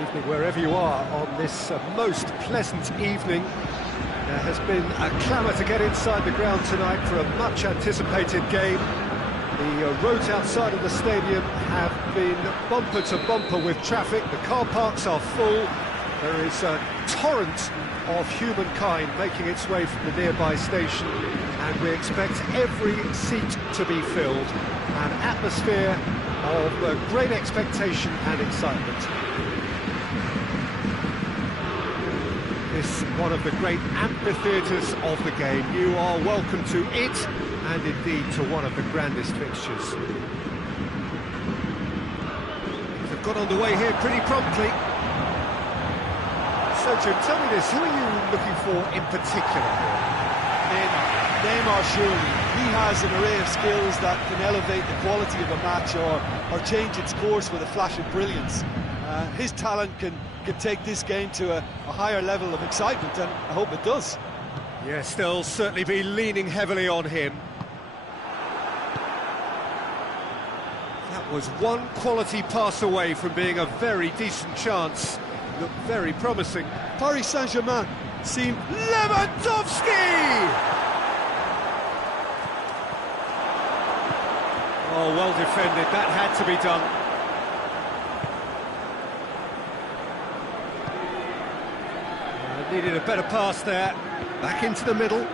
Evening wherever you are on this most pleasant evening. There has been a clamour to get inside the ground tonight for a much anticipated game. The roads outside of the stadium have been bumper to bumper with traffic. The car parks are full. There is a torrent of humankind making its way from the nearby station, and we expect every seat to be filled. An atmosphere of great expectation and excitement. This one of the great amphitheatres of the game. You are welcome to it, and indeed to one of the grandest fixtures. They've got underway here pretty promptly. So Jim, tell me this, who are you looking for in particular here? Neymar, surely. He has an array of skills that can elevate the quality of a match or change its course with a flash of brilliance. His talent can take this game to a higher level of excitement, and I hope it does. Yes, they'll certainly be leaning heavily on him. That was one quality pass away from being a very decent chance. Looked very promising. Paris Saint-Germain seem... Lewandowski! Oh, well defended, that had to be done. Needed a better pass there. Back into the middle.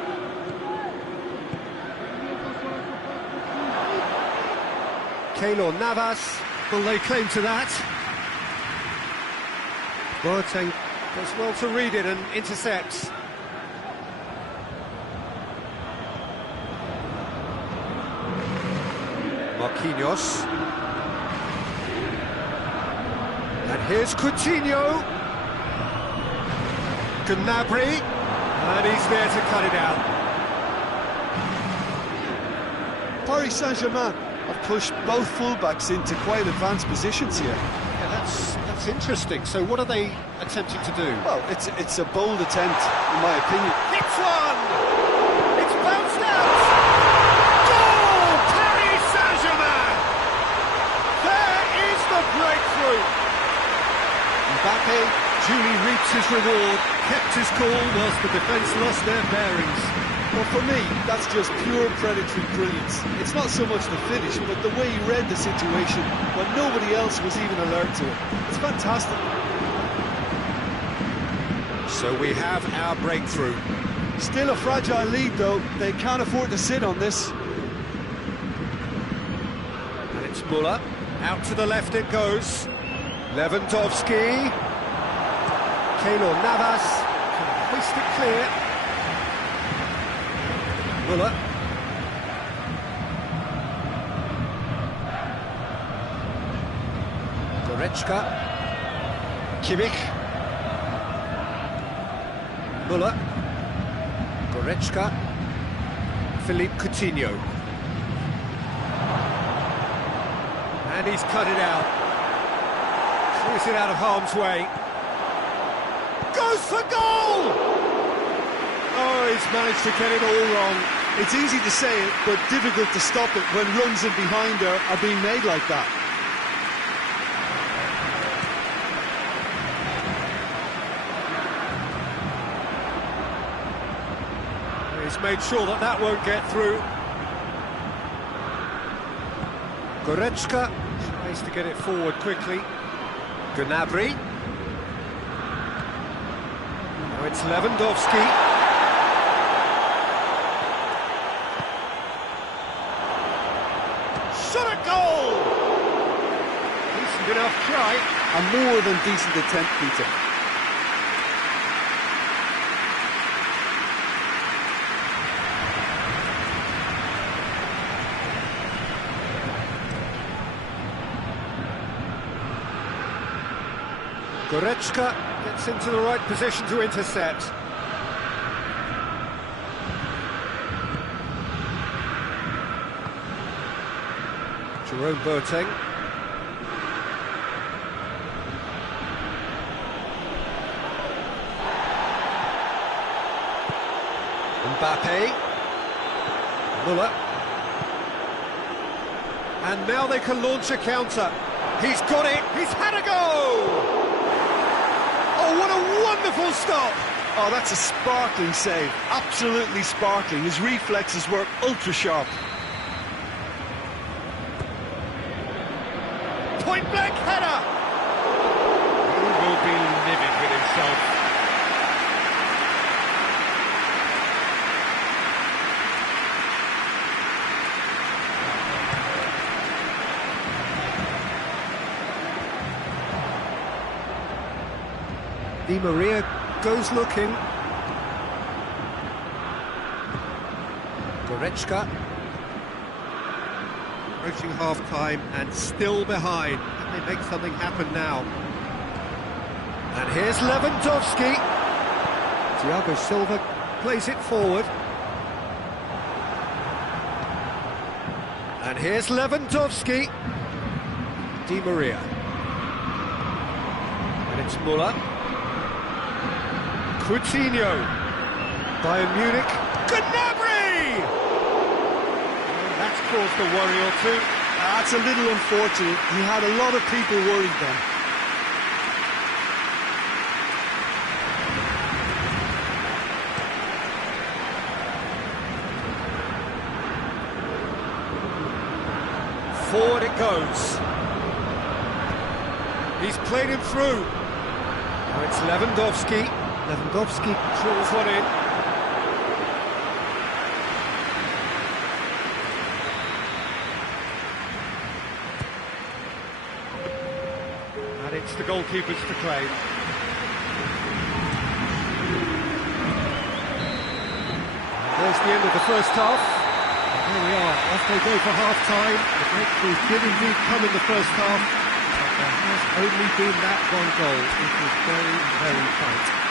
Keylor Navas, will lay claim to that? Boateng does well to read it and intercepts. Marquinhos. And here's Coutinho. Gnabry, and he's there to cut it out. Paris Saint-Germain have pushed both fullbacks into quite advanced positions here. Yeah, that's interesting. So what are they attempting to do? Well, it's a bold attempt, in my opinion. Hits one! It's bounced out! Goal! Paris Saint-Germain! There is the breakthrough! Mbappe duly reaps his reward, kept his cool whilst the defence lost their bearings. Well, for me, that's just pure predatory brilliance. It's not so much the finish, but the way he read the situation when nobody else was even alert to it. It's fantastic. So we have our breakthrough. Still a fragile lead, though. They can't afford to sit on this. And it's Muller. Out to the left it goes. Lewandowski. Keylor Navas can hoist it clear. Muller. Goretzka. Kimmich. Muller. Goretzka. Philippe Coutinho. And he's cut it out. Clears it out of harm's way. Goes for goal! Oh, he's managed to get it all wrong. It's easy to say it, but difficult to stop it when runs in behind are being made like that. He's made sure that won't get through. Goretzka tries to get it forward quickly. Gnabry. Now it's Lewandowski. Shot a goal! Decent enough try. A more than decent attempt, Peter. Goretzka gets into the right position to intercept. Jerome Boateng. Mbappe. Muller. And now they can launch a counter. He's got it, he's had a go! Oh, what a wonderful stop! Oh, that's a sparkling save. Absolutely sparkling. His reflexes were ultra sharp. Point-blank header! He will be livid with himself. Di Maria goes looking. Goretzka. Approaching half-time and still behind. Can they make something happen now? And here's Lewandowski. Thiago Silva plays it forward. And here's Lewandowski. Di Maria. And it's Müller. Coutinho. Bayern Munich. Gnabry! That's caused a worry or two. That's a little unfortunate. He had a lot of people worried then. Forward it goes. He's played him through. Now it's Lewandowski. Lewandowski draws one in. And it's the goalkeepers to claim. There's the end of the first half. And here we are, off they go for half-time. The breakthrough did indeed come in the first half, but there has only been that one goal. It was very, very tight.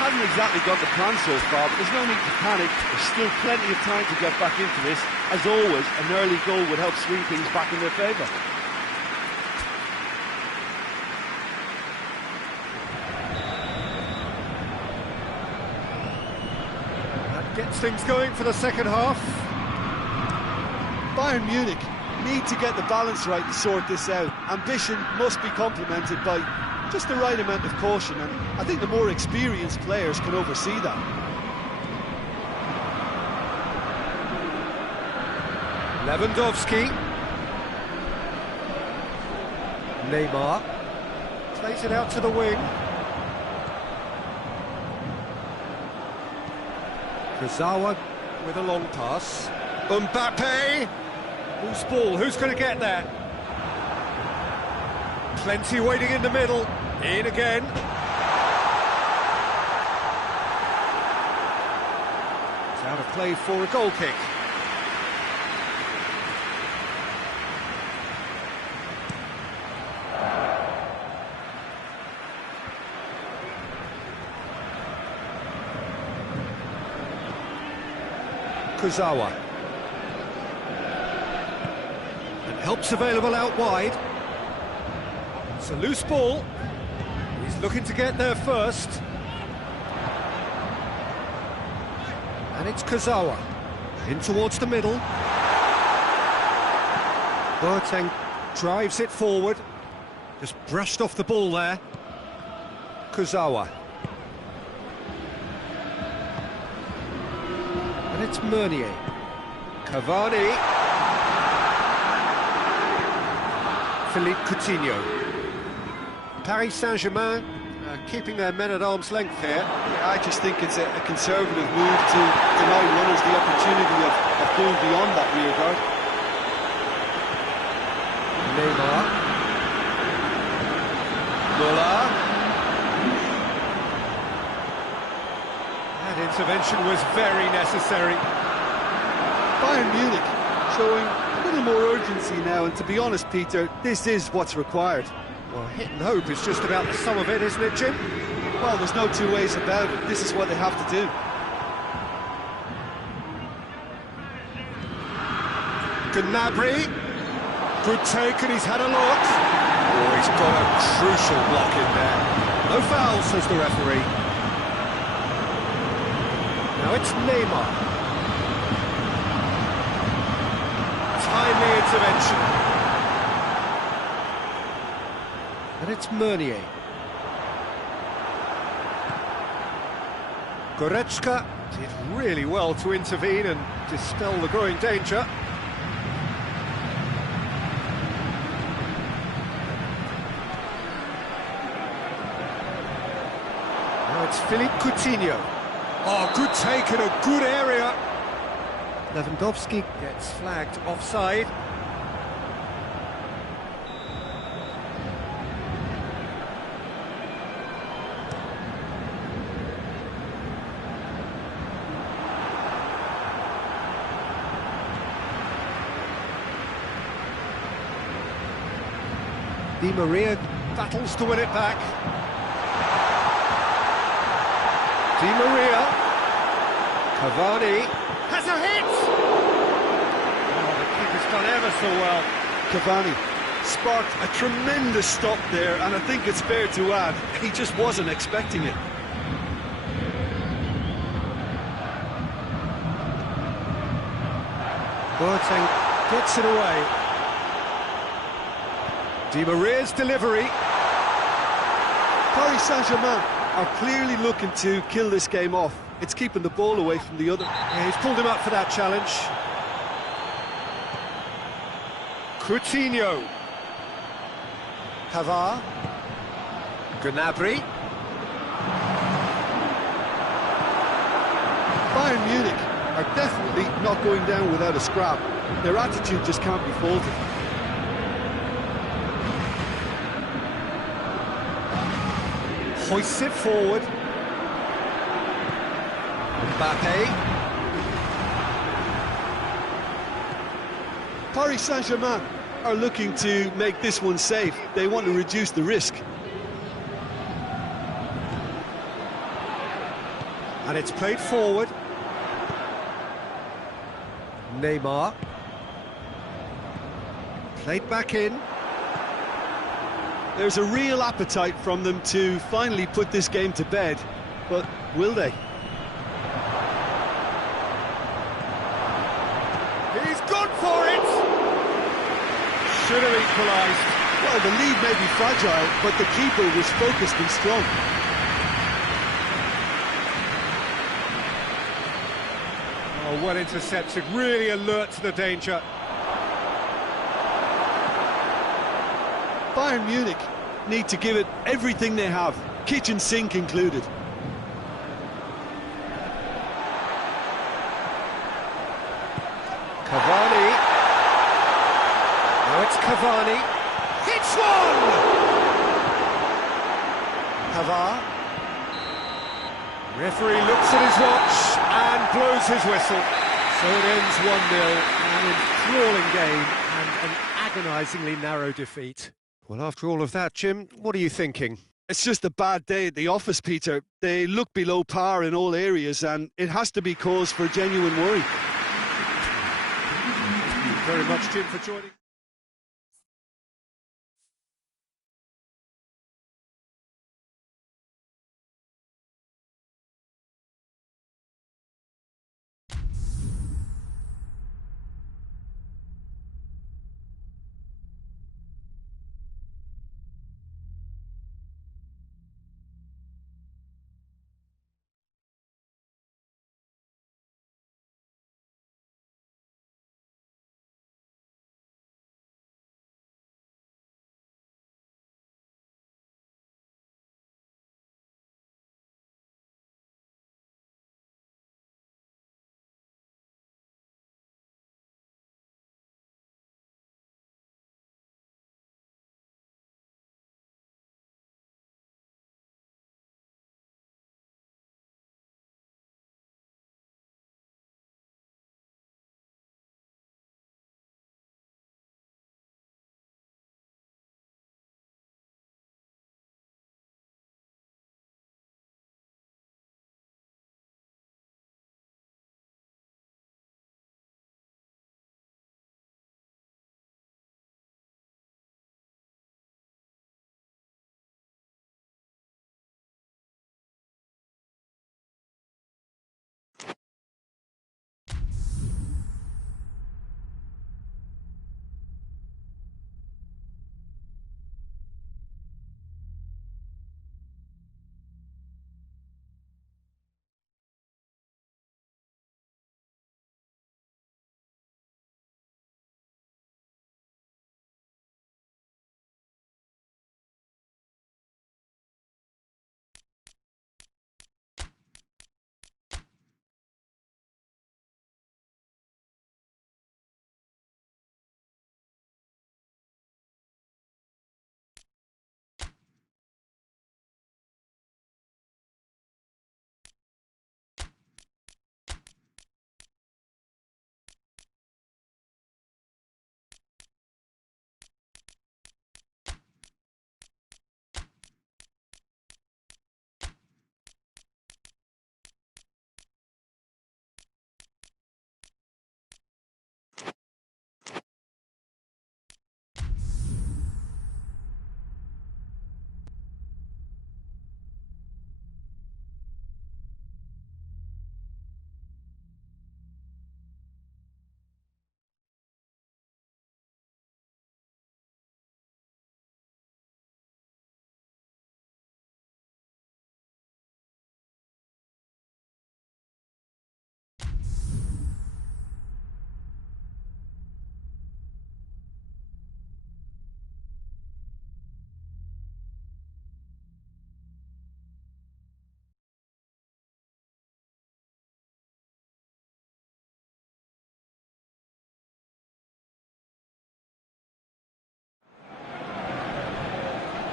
Hasn't exactly got the plan so far, but there's no need to panic. There's still plenty of time to get back into this. As always, an early goal would help swing things back in their favour. That gets things going for the second half. Bayern Munich need to get the balance right to sort this out. Ambition must be complemented by just the right amount of caution, and I think the more experienced players can oversee that. Lewandowski. Neymar. Plays it out to the wing. Kurzawa with a long pass. Mbappe. Who's ball? Who's going to get there? Plenty waiting in the middle. In again. It's out of play for a goal kick. Kurzawa. And help's available out wide. It's a loose ball. He's looking to get there first. And it's Kurzawa. In towards the middle. Boateng drives it forward. Just brushed off the ball there. Kurzawa. And it's Meunier. Cavani. Philippe Coutinho. Paris Saint-Germain keeping their men at arm's length here. Yeah, I just think it's a conservative move to deny runners the opportunity of going beyond that rear guard. Neymar. Müller. That intervention was very necessary. Bayern Munich showing a little more urgency now, and to be honest, Peter, this is what's required. Well, hit and hope is just about the sum of it, isn't it, Jim? Well, there's no two ways about it. This is what they have to do. Gnabry. Good take, and he's had a look. Oh, he's got a crucial block in there. No foul, says the referee. Now it's Neymar. Timely intervention. And it's Meunier. Goretzka did really well to intervene and dispel the growing danger. Now it's Philippe Coutinho. Oh, good take in a good area. Lewandowski gets flagged offside. Di Maria battles to win it back. Di Maria. Cavani has a hit! Oh, the keeper's done ever so well. Cavani sparked a tremendous stop there, and I think it's fair to add, he just wasn't expecting it. Boateng gets it away. Di Maria's delivery. Paris Saint-Germain are clearly looking to kill this game off. It's keeping the ball away from the other. Yeah, he's pulled him up for that challenge. Coutinho. Pavard. Gnabry. Bayern Munich are definitely not going down without a scrap. Their attitude just can't be faulted. Hoists it forward. Mbappe. Paris Saint-Germain are looking to make this one safe. They want to reduce the risk. And it's played forward. Neymar. Played back in. There's a real appetite from them to finally put this game to bed, but will they? He's gone for it! Should have equalised. Well, the lead may be fragile, but the keeper was focused and strong. Oh, well intercepted, really alert to the danger. Bayern Munich need to give it everything they have, kitchen sink included. Cavani. Now it's Cavani. Hits one! Pavard. Referee looks at his watch and blows his whistle. So it ends 1-0, an enthralling game and an agonisingly narrow defeat. Well, after all of that, Jim, what are you thinking? It's just a bad day at the office, Peter. They look below par in all areas, and it has to be cause for genuine worry. Thank you very much, Jim, for joining.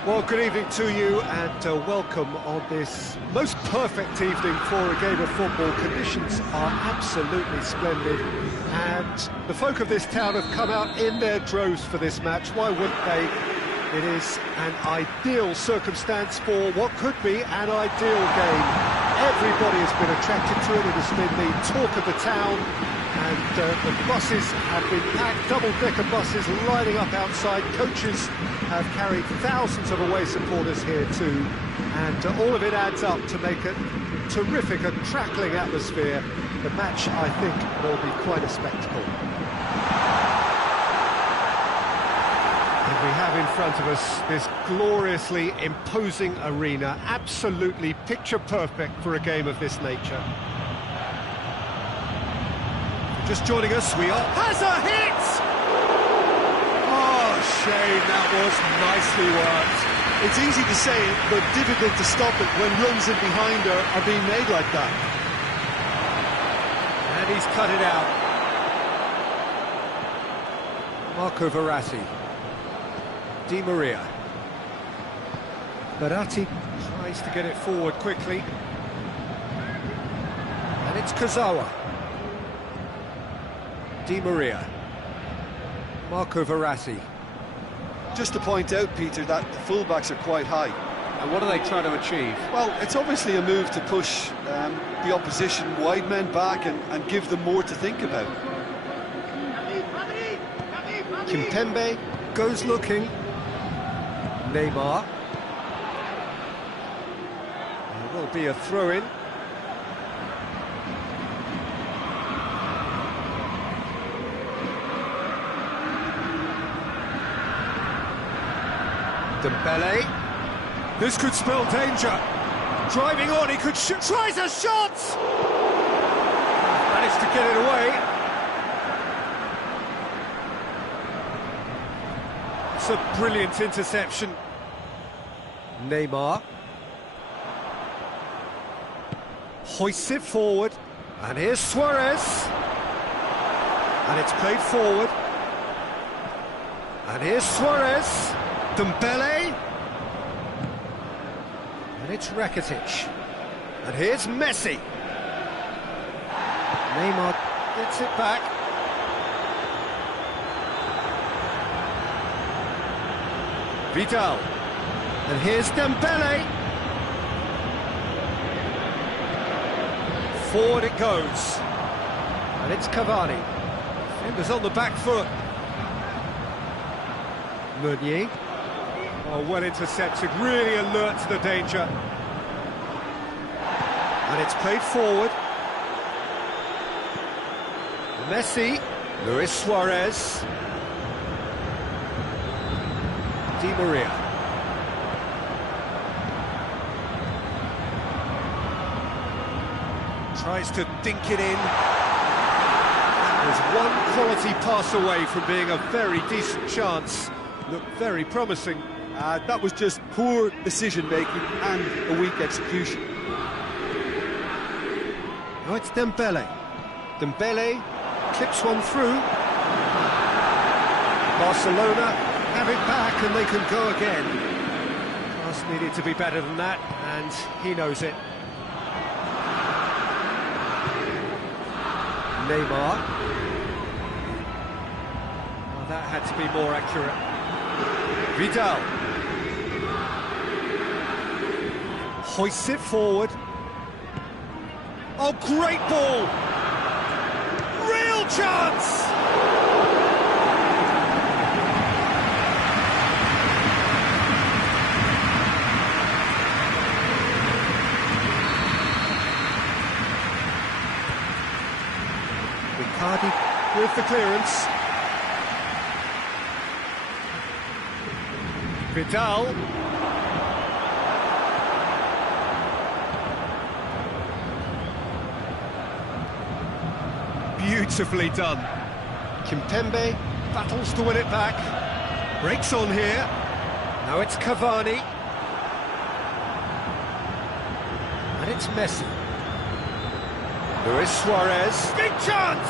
Well, good evening to you and welcome on this most perfect evening for a game of football. Conditions are absolutely splendid and the folk of this town have come out in their droves for this match. Why wouldn't they? It is an ideal circumstance for what could be an ideal game. Everybody has been attracted to it. It has been the talk of the town, and the buses have been packed, double-decker buses lining up outside. Coaches have carried thousands of away supporters here too, and all of it adds up to make a terrific, a crackling atmosphere. The match, I think, will be quite a spectacle. And we have in front of us this gloriously imposing arena, absolutely picture-perfect for a game of this nature. Just joining us, we are... Has a hit! Oh, shame, that was nicely worked. It's easy to say it, but difficult to stop it when runs in behind are being made like that. And he's cut it out. Marco Verratti. Di Maria. Verratti tries to get it forward quickly. And it's Kazawa. Di Maria. Marco Verratti. Just to point out, Peter, that the fullbacks are quite high. And what are they trying to achieve? Well, it's obviously a move to push the opposition wide men back and give them more to think about. Kimpembe goes looking. Neymar. There will be a throw-in. Dembele. This could spell danger. Driving on, he could shoot. Tries a shot! Managed to get it away. It's a brilliant interception. Neymar. Hoists it forward. And here's Suarez. And it's played forward. And here's Suarez. Dembele. And it's Rakitic. And here's Messi. Neymar gets it back. Vidal. And here's Dembele. Forward it goes. And it's Cavani. Defenders on the back foot. Meunier. Oh, well intercepted, really alert to the danger. And it's played forward. Messi. Luis Suarez. Di Maria. Tries to dink it in. There's one quality pass away from being a very decent chance. Looked very promising. That was just poor decision-making and a weak execution. Now it's Dembele. Dembele clips one through. Barcelona have it back and they can go again. Pass needed to be better than that, and he knows it. Neymar. Well, that had to be more accurate. Vidal. Hoists it forward. Oh, great ball! Real chance! Ricardi with the clearance. Vidal. Beautifully done. Kimpembe battles to win it back. Breaks on here. Now it's Cavani. And it's Messi. Luis Suarez. Big chance!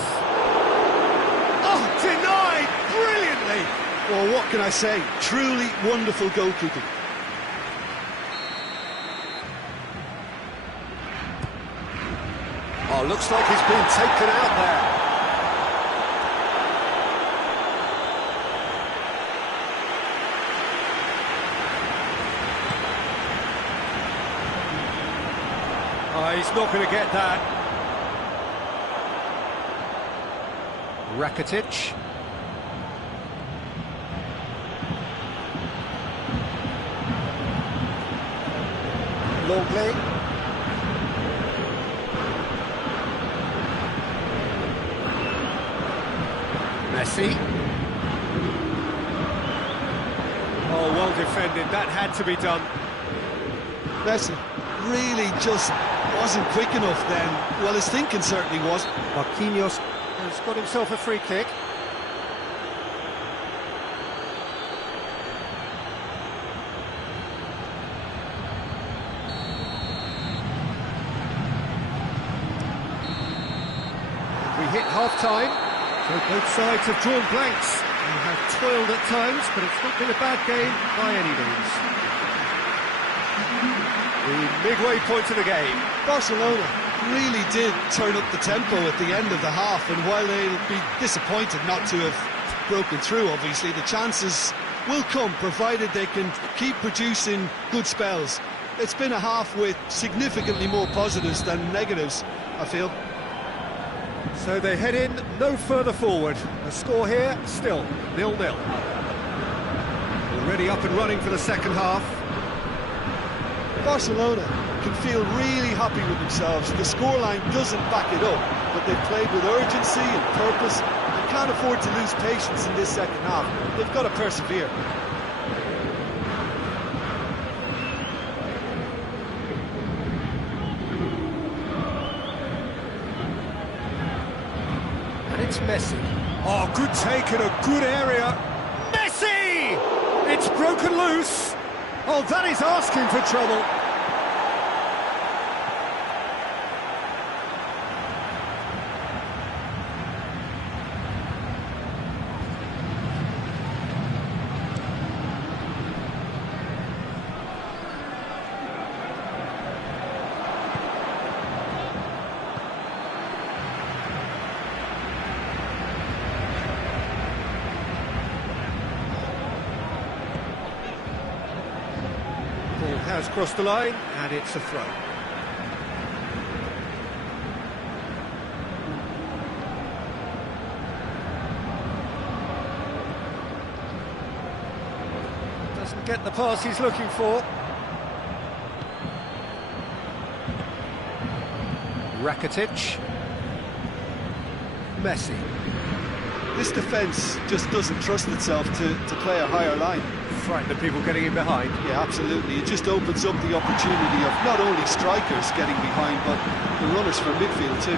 Oh, denied brilliantly! Well, what can I say? Truly wonderful goalkeeping. Oh, looks like he's been taken out there. Oh, he's not going to get that. Rakitic. Longley. Messi. Oh, well defended. That had to be done. Messi really just wasn't quick enough then. Well, his thinking certainly wasn't. Marquinhos has got himself a free kick. We hit half-time, so both sides have drawn blanks and have toiled at times, but it's not been a bad game by any means. The midway point of the game. Barcelona really did turn up the tempo at the end of the half, and while they'll be disappointed not to have broken through, obviously, the chances will come, provided they can keep producing good spells. It's been a half with significantly more positives than negatives, I feel. So they head in no further forward. The score here, still 0-0. Already up and running for the second half. Barcelona can feel really happy with themselves. The scoreline doesn't back it up, but they've played with urgency and purpose and can't afford to lose patience in this second half. They've got to persevere. And it's Messi. Oh, good take in a good area. Messi! It's broken loose. Oh, that is asking for trouble. Has crossed the line, and it's a throw. Doesn't get the pass he's looking for. Rakitic. Messi. This defence just doesn't trust itself to play a higher line. Frighten the people getting in behind. Yeah, absolutely. It just opens up the opportunity of not only strikers getting behind, but the runners from midfield too.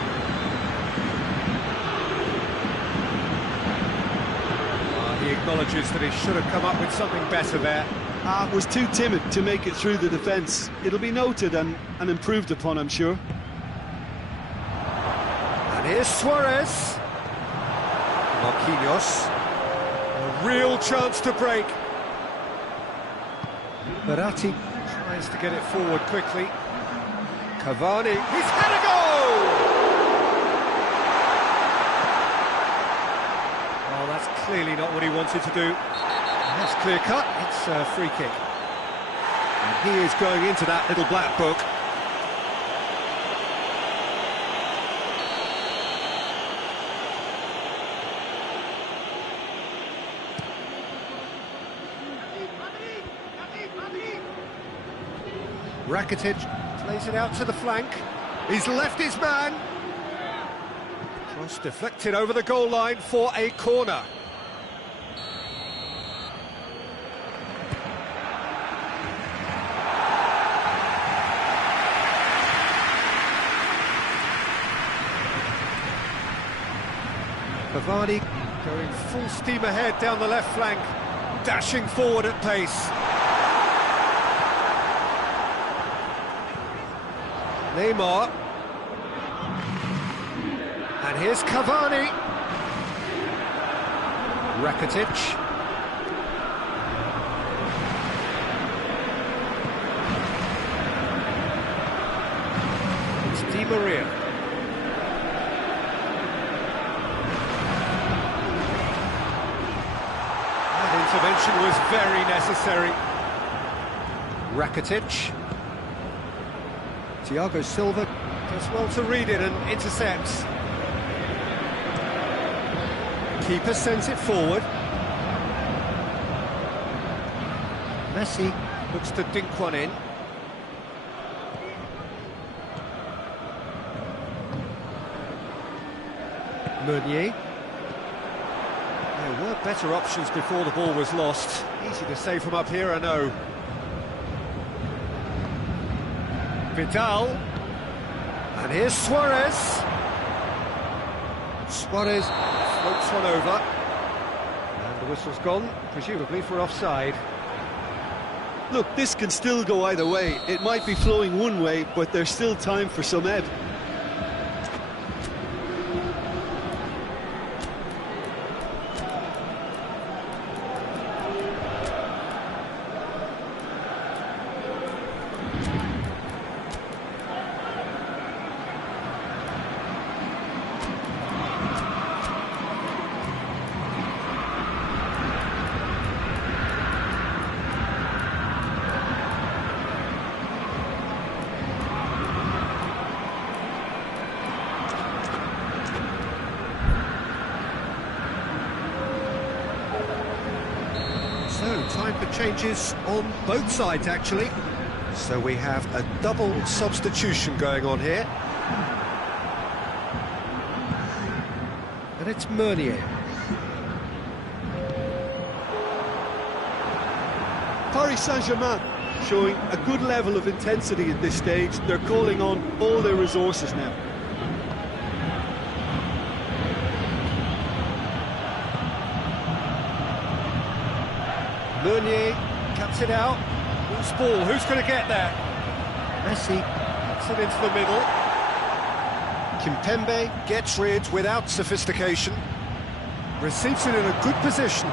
He acknowledges that he should have come up with something better there. Was too timid to make it through the defence. It'll be noted and improved upon, I'm sure. And here's Suarez. Marquinhos. A real chance to break. Verratti tries to get it forward quickly. Cavani, he's had a goal! Oh, that's clearly not what he wanted to do. That's clear cut, it's a free kick. And he is going into that little black book. Rakitic plays it out to the flank. He's left his man. Cross deflected over the goal line for a corner. Cavani going full steam ahead down the left flank, dashing forward at pace. Neymar. And here's Cavani. Rakitic. It's Di Maria. intervention was very necessary. Rakitic. Thiago Silva does well to read it and intercepts. Keeper sends it forward. Messi looks to dink one in. Meunier. There were better options before the ball was lost. Easy to save from up here, I know. Vidal. And here's Suarez. Suarez floats one over. And the whistle's gone, presumably for offside. Look, this can still go either way. It might be flowing one way, but there's still time for some ebb. So, time for changes on both sides, actually. So we have a double substitution going on here. And it's Meunier. Paris Saint-Germain showing a good level of intensity at this stage. They're calling on all their resources now. Meunier cuts it out. Loose ball, who's going to get there? Messi puts it into the middle. Kimpembe gets rid without sophistication. Receives it in a good position.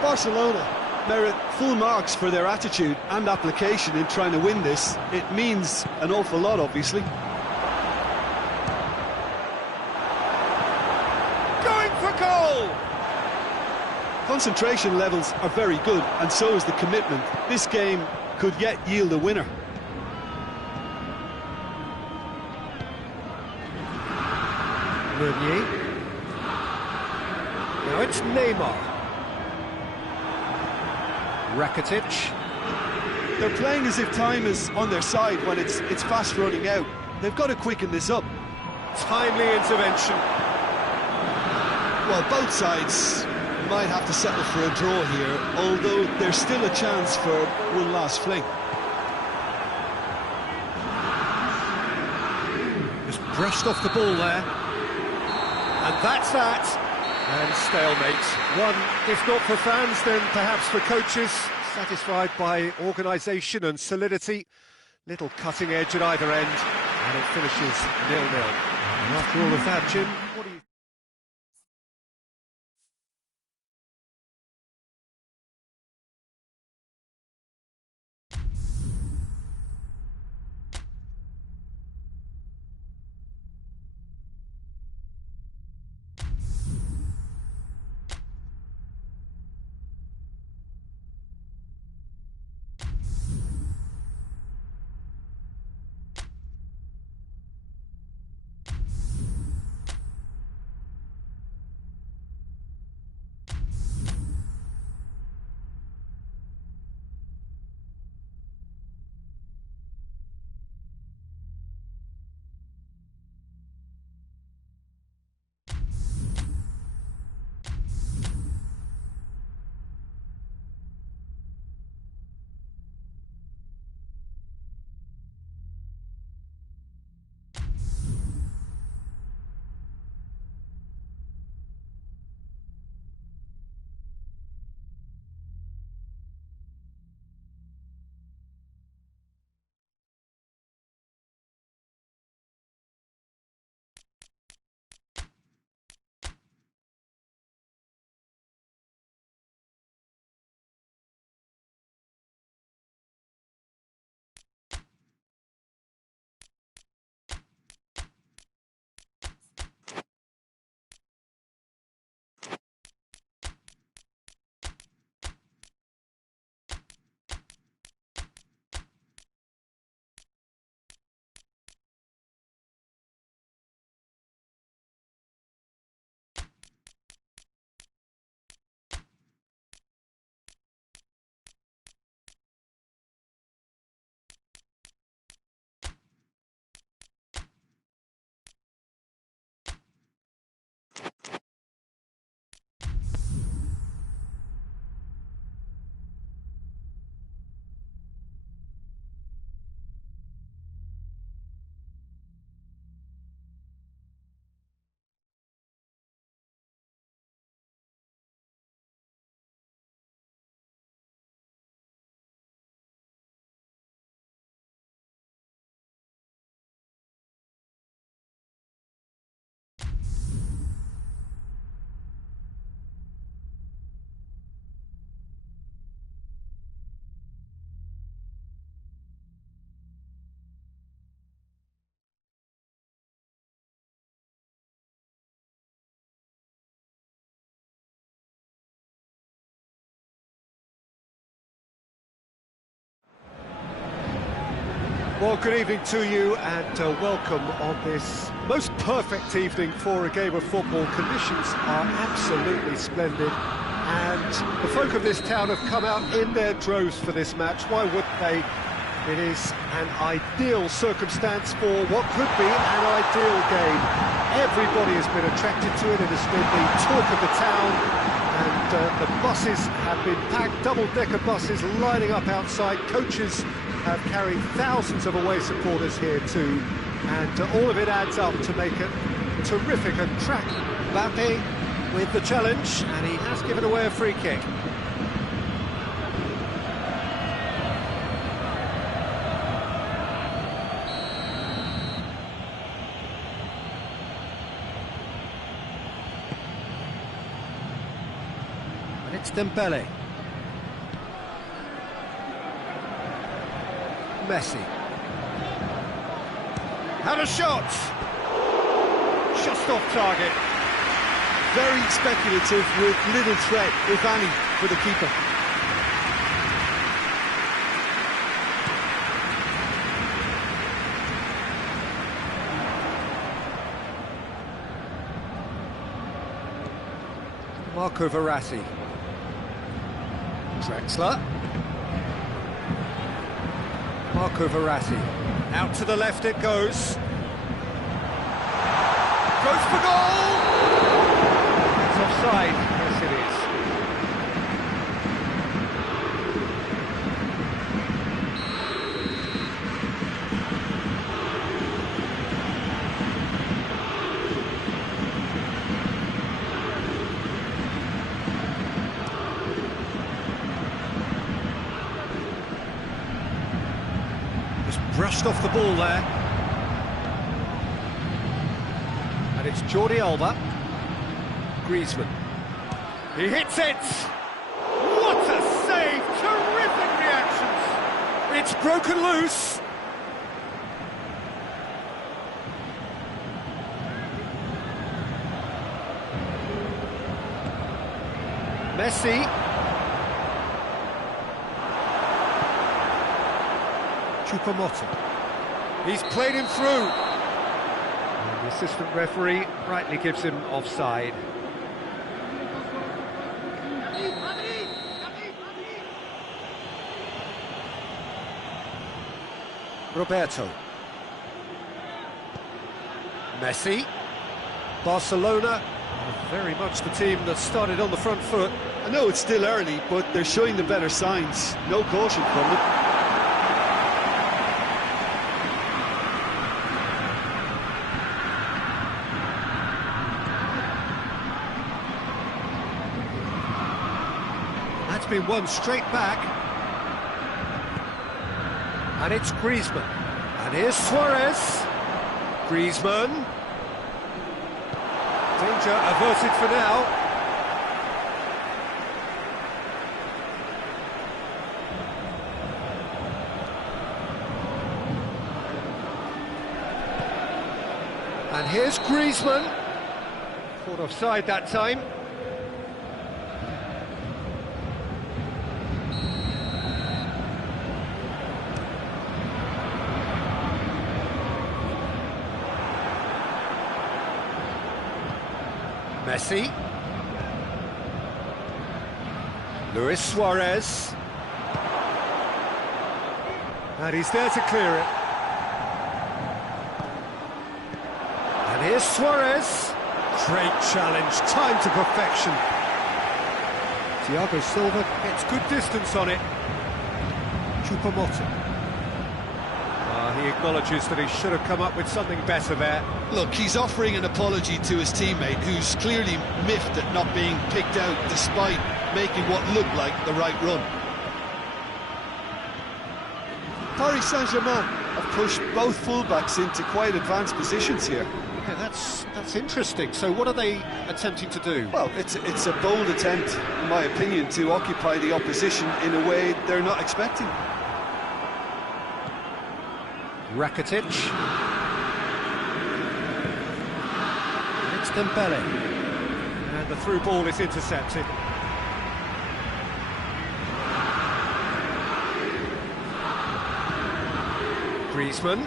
Barcelona merit full marks for their attitude and application in trying to win this. It means an awful lot, obviously. Going for goal! Concentration levels are very good, and so is the commitment. This game could yet yield a winner. Meunier. Now it's Neymar. Rakitic. They're playing as if time is on their side when it's fast running out. They've got to quicken this up. Timely intervention. Well, both sides might have to settle for a draw here, although there's still a chance for one last fling. Just brushed off the ball there. And that's that. And stalemate. One, if not for fans, then perhaps for coaches, satisfied by organisation and solidity. Little cutting edge at either end, and it finishes 0-0. And after all of that, Jim, what do you... Well, good evening to you and welcome on this most perfect evening for a game of football. Conditions are absolutely splendid and the folk of this town have come out in their droves for this match. Why wouldn't they? It is an ideal circumstance for what could be an ideal game. Everybody has been attracted to it. It has been the talk of the town, and the buses have been packed, double-decker buses lining up outside. Coaches have carried thousands of away supporters here too, and all of it adds up to make it terrific. And track Mbappe with the challenge, and he has given away a free kick. And it's Dembele. Messi. Had a shot! Just off target. Very speculative with little threat, if any, for the keeper. Marco Verratti. Drexler. Marco Verratti. Out to the left it goes. Goes for goal! It's offside. Yes, it is. Brushed off the ball there. And it's Jordi Alba. Griezmann. He hits it! What a save! Terrific reactions! It's broken loose. Messi. Chupamoto. He's played him through. And the assistant referee rightly gives him offside. Roberto. Messi. Barcelona, very much the team that started on the front foot. I know it's still early, but they're showing the better signs. No caution from them. That's been won straight back. And it's Griezmann. And here's Suarez. Griezmann. Danger averted for now. And here's Griezmann. Caught offside that time. Messi. Luis Suarez. And he's there to clear it. And here's Suarez. Great challenge, time to perfection. Thiago Silva gets good distance on it. Chupamoto. He acknowledges that he should have come up with something better there. Look, he's offering an apology to his teammate, who's clearly miffed at not being picked out despite making what looked like the right run. Paris Saint-Germain have pushed both fullbacks into quite advanced positions here. Yeah, that's interesting. So what are they attempting to do? Well, it's a bold attempt, in my opinion, to occupy the opposition in a way they're not expecting. Rakitic. It's Dembele. And the through ball is intercepted. Griezmann.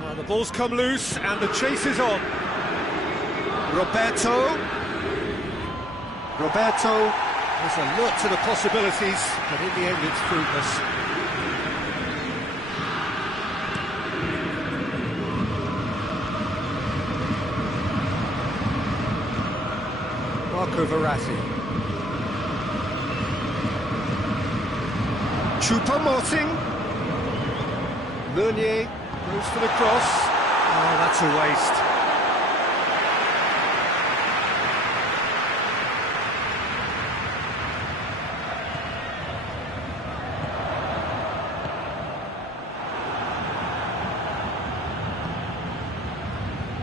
Well, the ball's come loose and the chase is on. Roberto has a look to the possibilities, but in the end it's fruitless. Marco Verratti. Choupo-Moting. Meunier goes for the cross. Oh, that's a waste.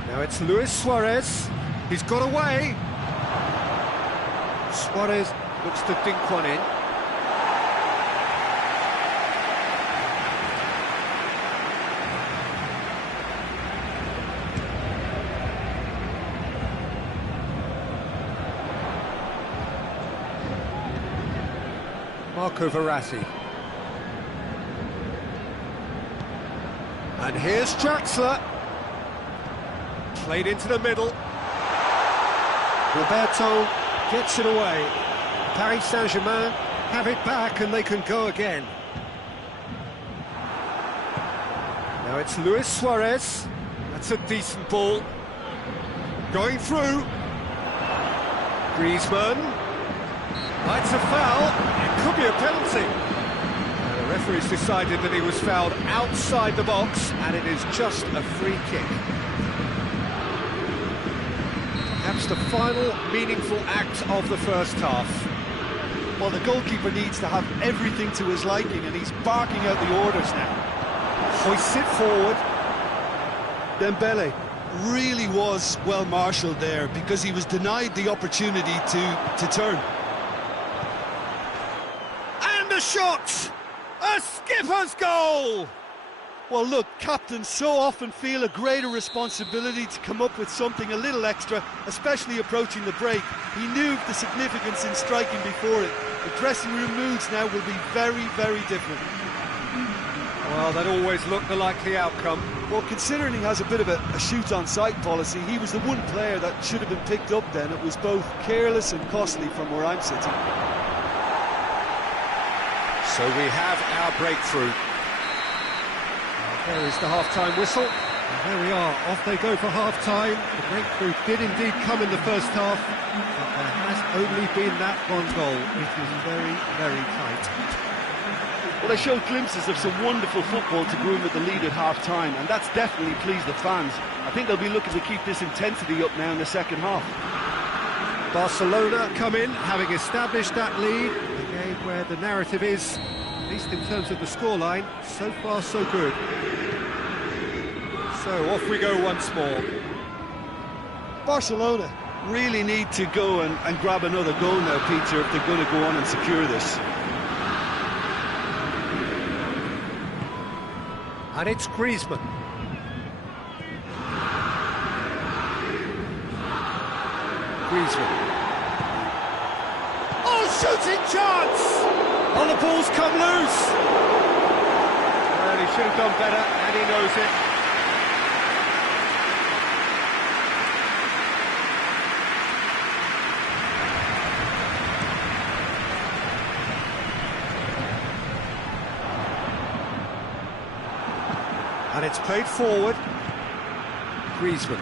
Now it's Luis Suarez. He's got away. Suarez looks to dink one in. Marco Verratti. And here's Draxler. Played into the middle. Roberto gets it away. Paris Saint-Germain have it back and they can go again. Now it's Luis Suarez. That's a decent ball. Going through. Griezmann. It's a foul. It could be a penalty. The referee's decided that he was fouled outside the box and it is just a free kick. Perhaps the final meaningful act of the first half. Well, the goalkeeper needs to have everything to his liking, and he's barking out the orders now. Hoists it forward. Dembele really was well marshalled there because he was denied the opportunity to turn. And a shot! A skipper's goal! Well, look, captains so often feel a greater responsibility to come up with something a little extra, especially approaching the break. He knew the significance in striking before it. The dressing room moods now will be very, very different. Well, that always looked the likely outcome. Well, considering he has a bit of a shoot-on-sight policy, he was the one player that should have been picked up then. It was both careless and costly from where I'm sitting. So we have our breakthrough. There is the half-time whistle. And there we are, off they go for half-time. The breakthrough did indeed come in the first half, but there has only been that one goal. It is very, very tight. Well, they showed glimpses of some wonderful football to go in with the lead at half-time, and that's definitely pleased the fans. I think they'll be looking to keep this intensity up now in the second half. Barcelona come in, having established that lead. A game where the narrative is, at least in terms of the scoreline, so far so good. So off we go once more. Barcelona really need to go and grab another goal now, Peter, if they're going to go on and secure this. And it's Griezmann. Oh, shooting chance! Oh, the ball's come loose! Well, he should have done better, and he knows it. And it's played forward. Griezmann.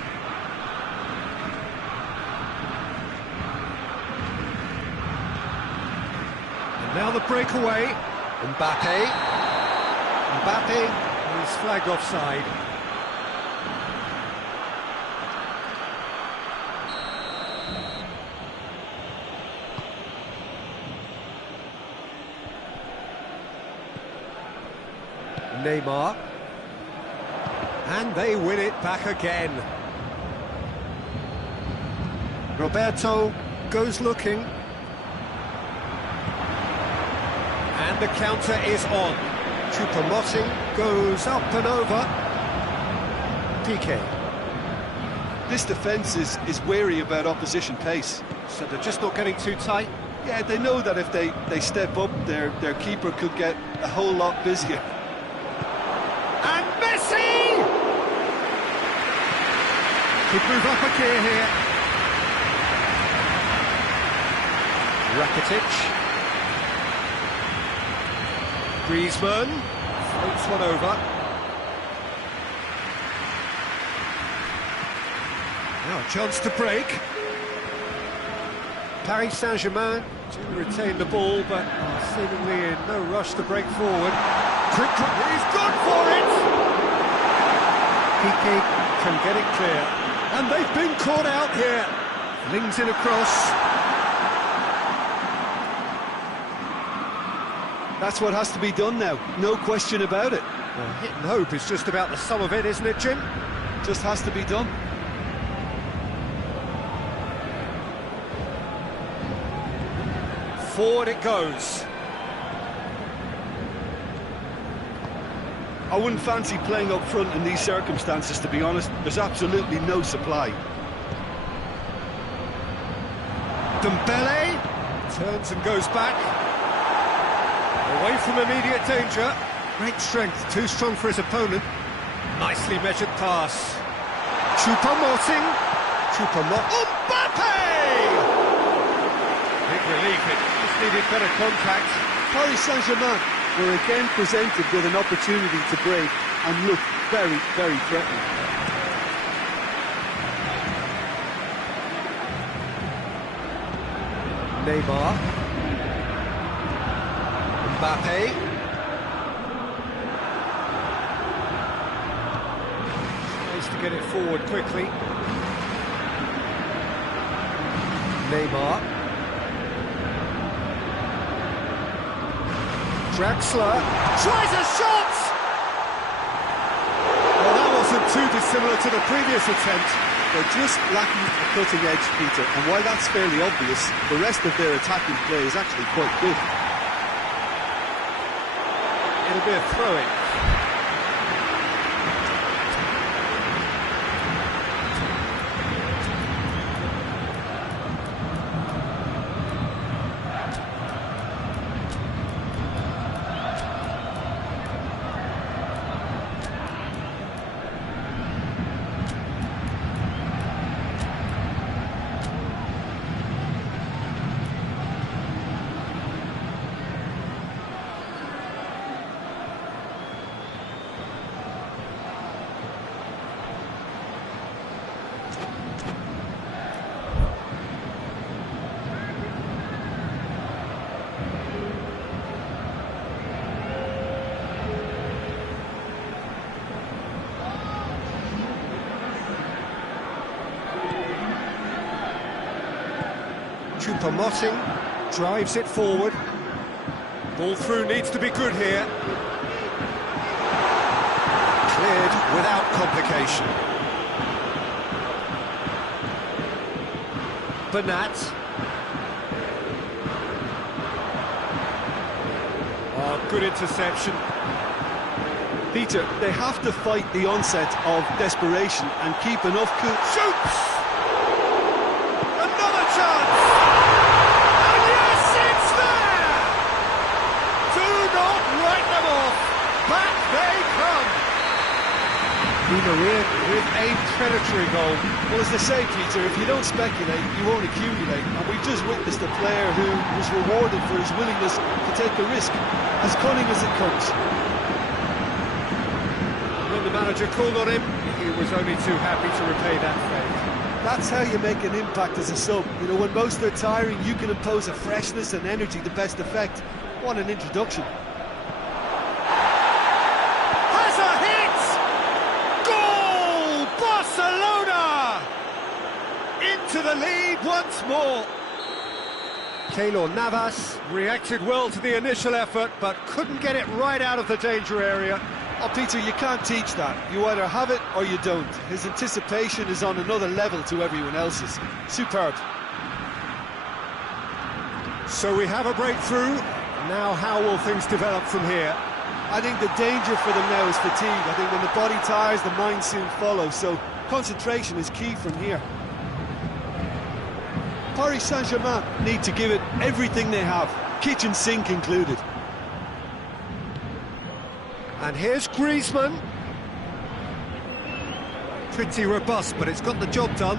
And now the breakaway. Mbappe is flagged offside. Neymar. And they win it back again. Roberto goes looking. And the counter is on. Choupo-Moting goes up and over. PK. This defence is wary about opposition pace. So they're just not getting too tight? Yeah, they know that if they step up, their keeper could get a whole lot busier. Could move up a gear here. Rakitic. Griezmann floats one over. Now a chance to break. Paris Saint-Germain do retain the ball, but are seemingly in no rush to break forward. Quick, he's gone for it! Piqué can get it clear. And they've been caught out here. Lings in across. That's what has to be done now, no question about it. Well, hit and hope is just about the sum of it, isn't it, Jim? Just has to be done. Forward it goes. I wouldn't fancy playing up front in these circumstances, to be honest. There's absolutely no supply. Dembele turns and goes back. Away from immediate danger. Great strength, too strong for his opponent. Nicely measured pass. Choupo-Moting. Mbappe! Big relief, it just needed better contact. Paris Saint-Germain were again presented with an opportunity to break and look very, very threatening. Neymar. Mbappe. Tries to get it forward quickly. Neymar. Draxler tries a shot! Well, that wasn't too dissimilar to the previous attempt. They're just lacking a cutting edge, Peter, and while that's fairly obvious, the rest of their attacking play is actually quite good. It'll be a throw-in. Choupo-Moting drives it forward. Ball through needs to be good here. Cleared without complication. Bernat. Oh, good interception. Peter, they have to fight the onset of desperation and keep enough cool. Shoots! Another chance! And yes, it's there! Do not write them off! Back they come! Di Maria with a predatory goal. Well, as they say, Peter, if you don't speculate, you won't accumulate. And we just witnessed a player who was rewarded for his willingness to take a risk, as cunning as it comes. When the manager called on him, he was only too happy to repay that favour. That's how you make an impact as a sub. You know, when most are tiring, you can impose a freshness and energy to best effect. What an introduction. Has a hit! Goal! Barcelona! Into the lead once more. Keylor Navas reacted well to the initial effort, but couldn't get it right out of the danger area. Oh, Peter, you can't teach that. You either have it or you don't. His anticipation is on another level to everyone else's. Superb. So we have a breakthrough. Now how will things develop from here? I think the danger for them now is fatigue. I think when the body tires, the mind soon follows. So concentration is key from here. Paris Saint-Germain need to give it everything they have, kitchen sink included. And here's Griezmann. Pretty robust, but it's got the job done.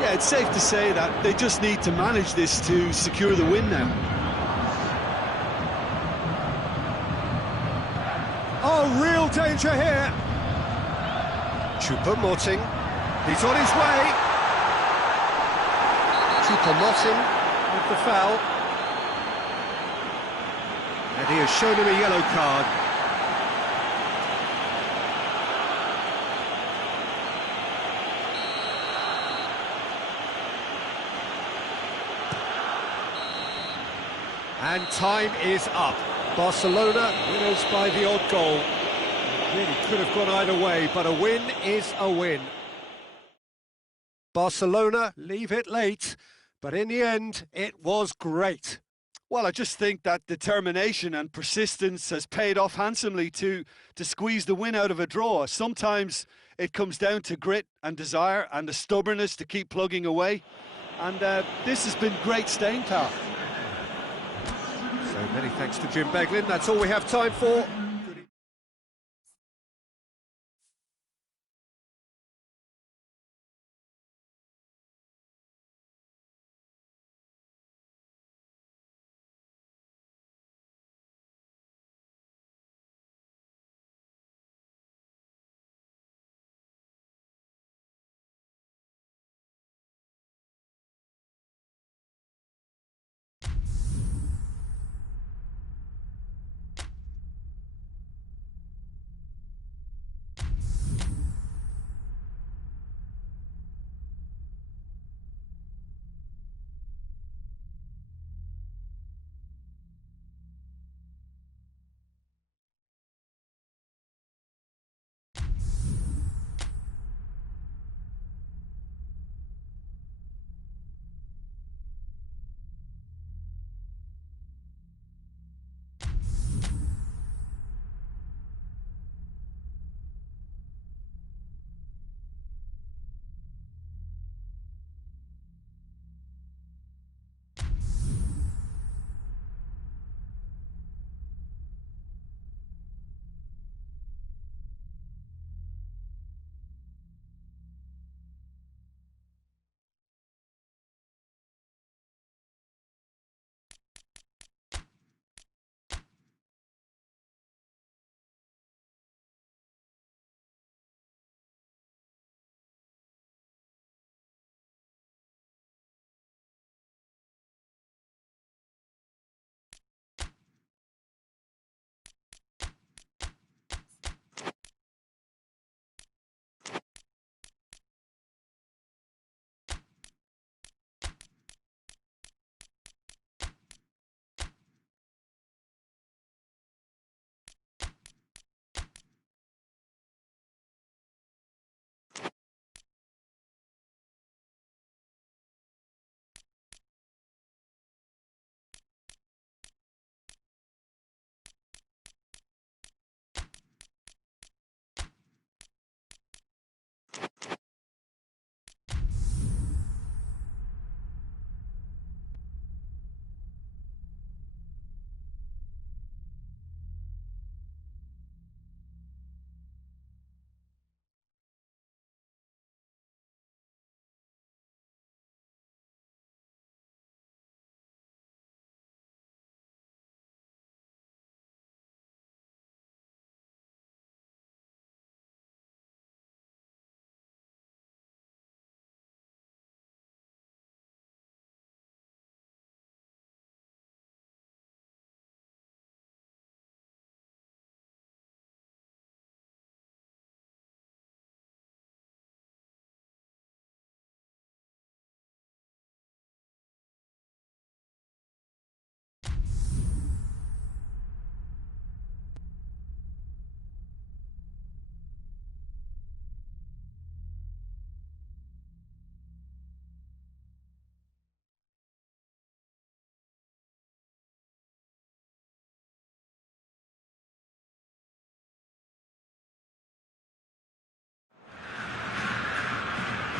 Yeah, it's safe to say that they just need to manage this to secure the win now. Oh, real danger here. Choupo-Moting, he's on his way. Choupo-Moting with the foul. And he has shown him a yellow card. And time is up. Barcelona winners by the odd goal. Really could have gone either way, but a win is a win. Barcelona leave it late, but in the end, it was great. Well, I just think that determination and persistence has paid off handsomely to squeeze the win out of a draw. Sometimes it comes down to grit and desire and the stubbornness to keep plugging away. And this has been great staying power. So many thanks to Jim Beglin. That's all we have time for.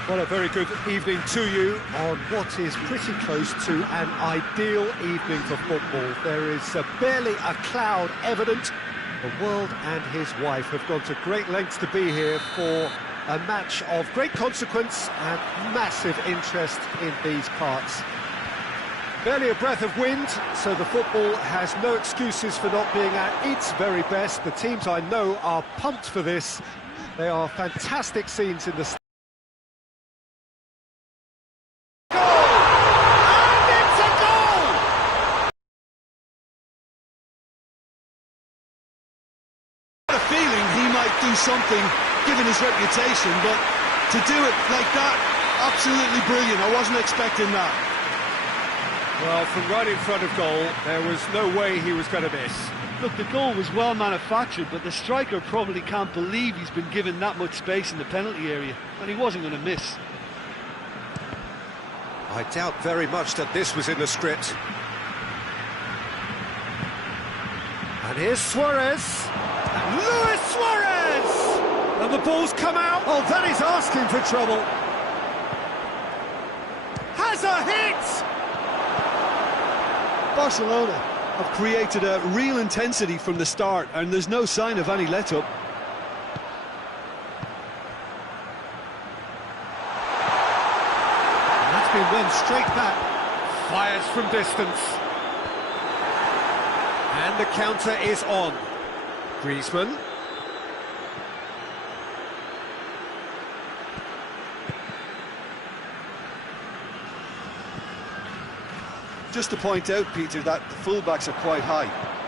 Well, a very good evening to you on what is pretty close to an ideal evening for football. There is barely a cloud evident. The world and his wife have gone to great lengths to be here for A match of great consequence and massive interest in these parts. Barely a breath of wind, so the football has no excuses for not being at its very best. The teams I know are pumped for this. They are fantastic scenes in the... Goal! And it's a goal! I had a feeling he might do something, given his reputation, but to do it like that, absolutely brilliant. I wasn't expecting that. Well, from right in front of goal, there was no way he was going to miss. Look, the goal was well manufactured, but the striker probably can't believe he's been given that much space in the penalty area, and he wasn't going to miss. I doubt very much that this was in the script. And here's Suarez. And Luis Suarez! And the ball's come out. Oh, that is asking for trouble. Has a hit! Barcelona have created a real intensity from the start, and there's no sign of any let-up. And that's been won straight back. Fires from distance. And the counter is on. Griezmann. Just to point out, Peter, that the fullbacks are quite high.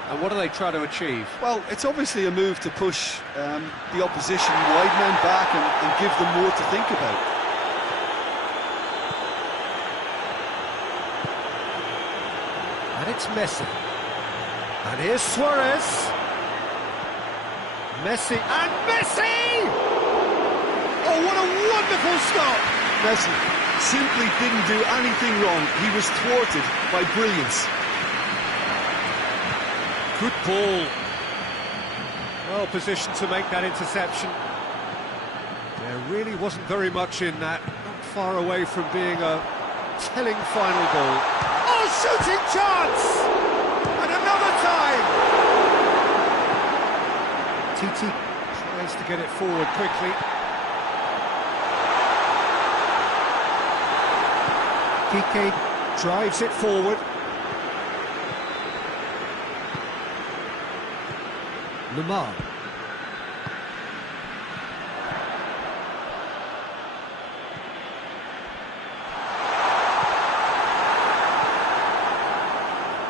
And what do they try to achieve? Well, it's obviously a move to push the opposition wide men back and give them more to think about. And it's Messi. And here's Suarez. Messi, and Messi! Oh, what a wonderful stop! Messi simply didn't do anything wrong. He was thwarted by brilliance. Good ball. Well positioned to make that interception. There really wasn't very much in that. Not far away from being a telling final ball. Oh, shooting chance! And another time! Titi tries to get it forward quickly. Piqué drives it forward. Lamar.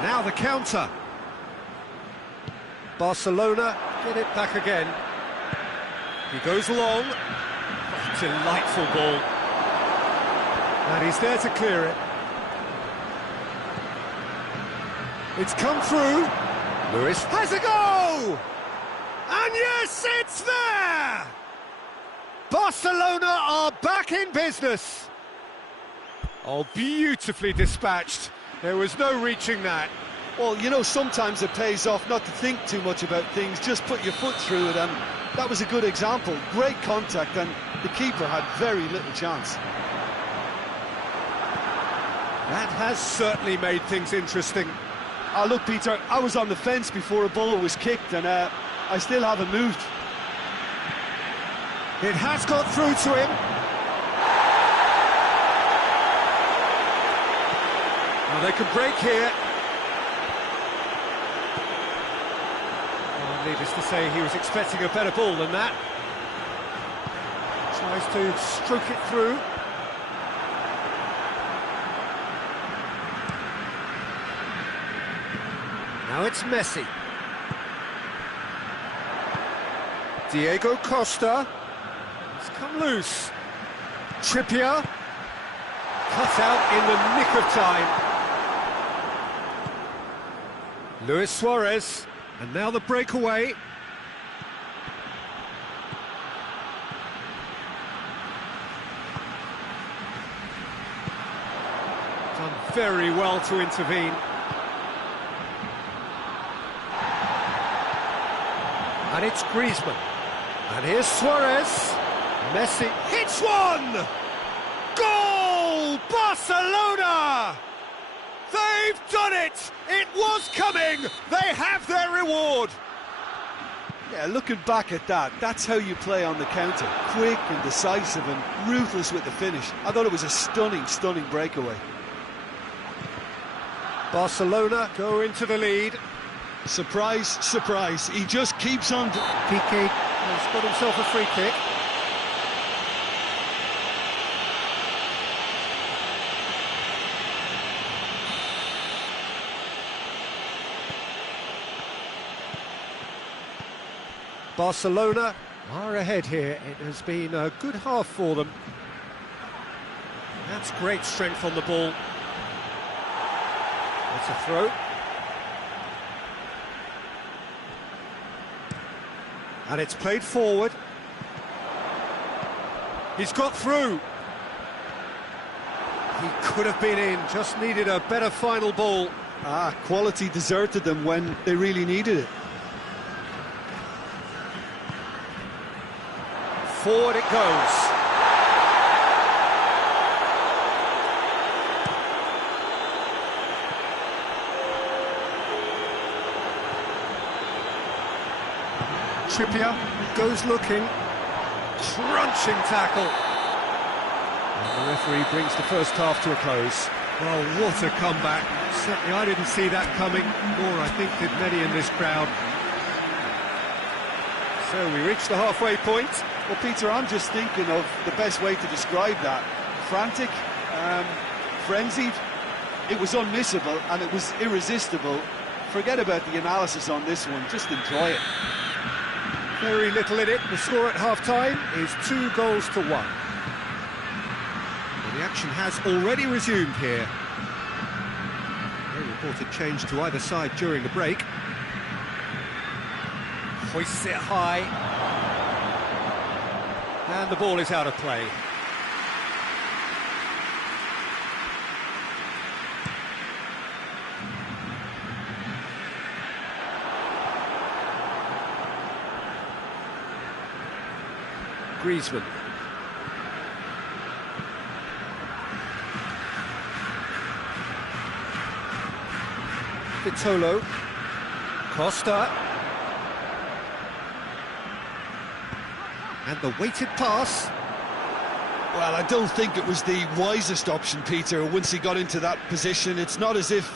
Now the counter. Barcelona get it back again. He goes long. Oh, delightful ball. And he's there to clear it. It's come through. Lewis has a go! And yes, it's there! Barcelona are back in business. Oh, beautifully dispatched. There was no reaching that. Well, you know, sometimes it pays off not to think too much about things, just put your foot through it, and that was a good example. Great contact, and the keeper had very little chance. That has certainly made things interesting. Look, Peter, I was on the fence before a ball was kicked, and I still haven't moved. It has got through to him. Well, they can break here. Well, needless to say, he was expecting a better ball than that. Tries to stroke it through. Now it's Messi. Diego Costa. It's come loose. Trippier. Cut out in the nick of time. Luis Suarez. And now the breakaway. Done very well to intervene. And it's Griezmann. And here's Suarez. Messi hits one! Goal! Barcelona! They've done it! It was coming! They have their reward! Yeah, looking back at that, that's how you play on the counter. Quick and decisive and ruthless with the finish. I thought it was a stunning, stunning breakaway. Barcelona go into the lead. Surprise, surprise. He just keeps on... Piqué has got himself a free kick. Barcelona are ahead here. It has been a good half for them. That's great strength on the ball. It's a throw. And it's played forward. He's got through. He could have been in, just needed a better final ball. Quality deserted them when they really needed it. Forward it goes. Trippier goes looking. Crunching tackle. And the referee brings the first half to a close. Well, what a comeback. Certainly I didn't see that coming, nor I think did many in this crowd. So we reach the halfway point. Well, Peter, I'm just thinking of the best way to describe that. Frantic, frenzied. It was unmissable and it was irresistible. Forget about the analysis on this one, just enjoy it. Very little in it. The score at half-time is 2-1. And the action has already resumed here. No reported change to either side during the break. Hoists it high. And the ball is out of play. Griezmann. Vitolo. Costa. And the weighted pass. Well, I don't think it was the wisest option, Peter, once he got into that position. It's not as if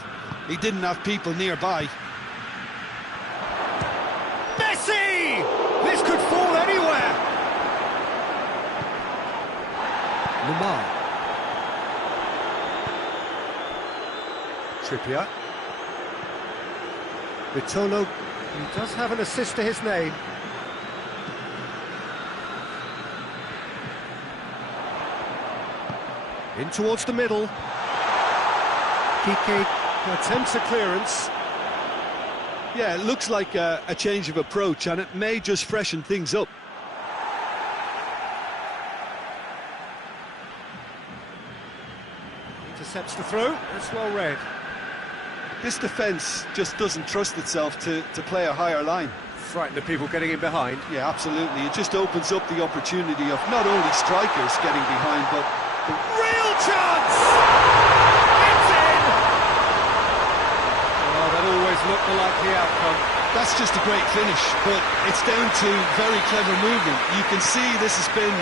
he didn't have people nearby. Messi! This could fall anywhere! Lamar. Trippier. Vitolo, he does have an assist to his name. In towards the middle. Piqué attempts a clearance. Yeah, it looks like a change of approach, and it may just freshen things up. Intercepts the throw. That's well read. This defence just doesn't trust itself to play a higher line. Frightened of people getting in behind. Yeah, absolutely. It just opens up the opportunity of not only strikers getting behind, but... Real chance! It's in! Oh, that always looked the likely outcome. That's just a great finish, but it's down to very clever movement. You can see this has been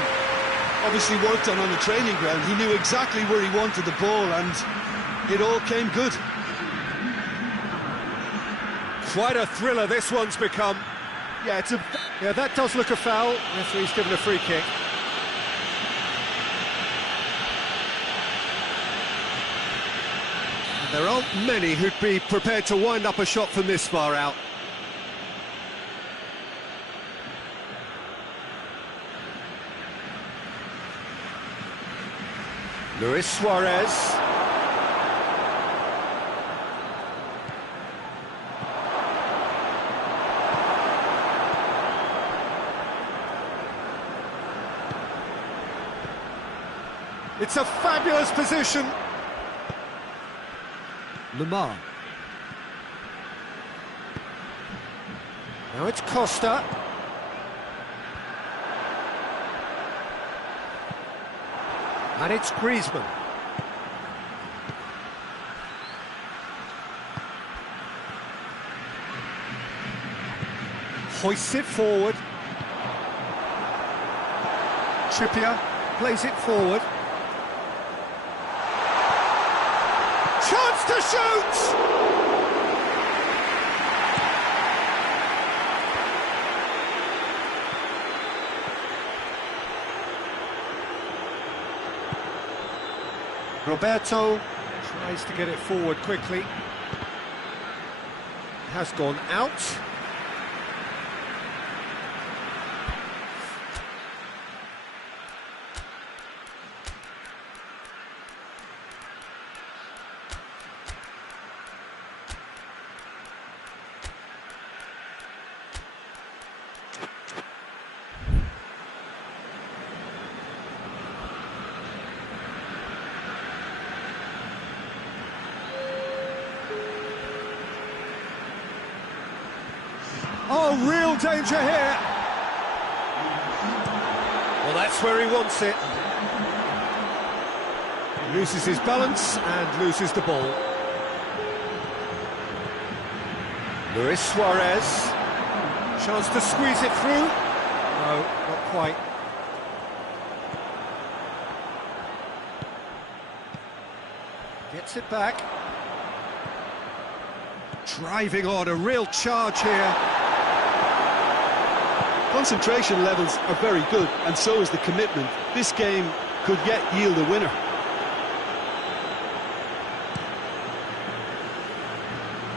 obviously worked on the training ground. He knew exactly where he wanted the ball, and it all came good. Quite a thriller this one's become. Yeah, that does look a foul. Referee's given a free kick. And there aren't many who'd be prepared to wind up a shot from this far out. Luis Suarez. It's a fabulous position. Lamar. Now it's Costa. And it's Griezmann. hoists it forward. Trippier plays it forward. Chance to shoot! Roberto tries to get it forward quickly. Has gone out. Oh, real danger here. Well, that's where he wants it. Loses his balance and loses the ball. Luis Suarez. Chance to squeeze it through. No, not quite. Gets it back. Driving on, a real charge here. Concentration levels are very good, and so is the commitment. This game could yet yield a winner.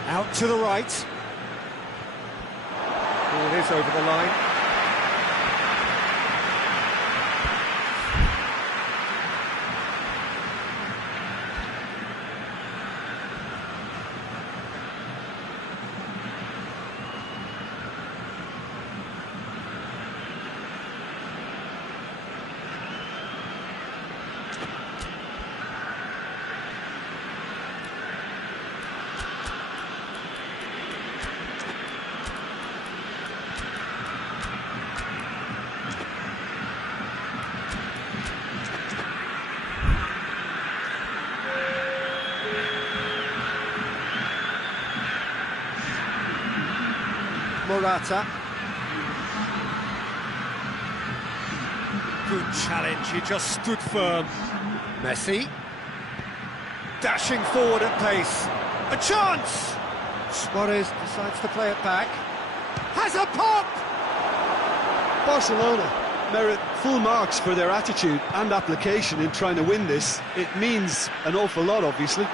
Out to the right. Ball is over the line. Morata. Good challenge, he just stood firm. Messi. Dashing forward at pace. A chance! Suarez decides to play it back. Has a pop! Barcelona merit full marks for their attitude and application in trying to win this. It means an awful lot, obviously.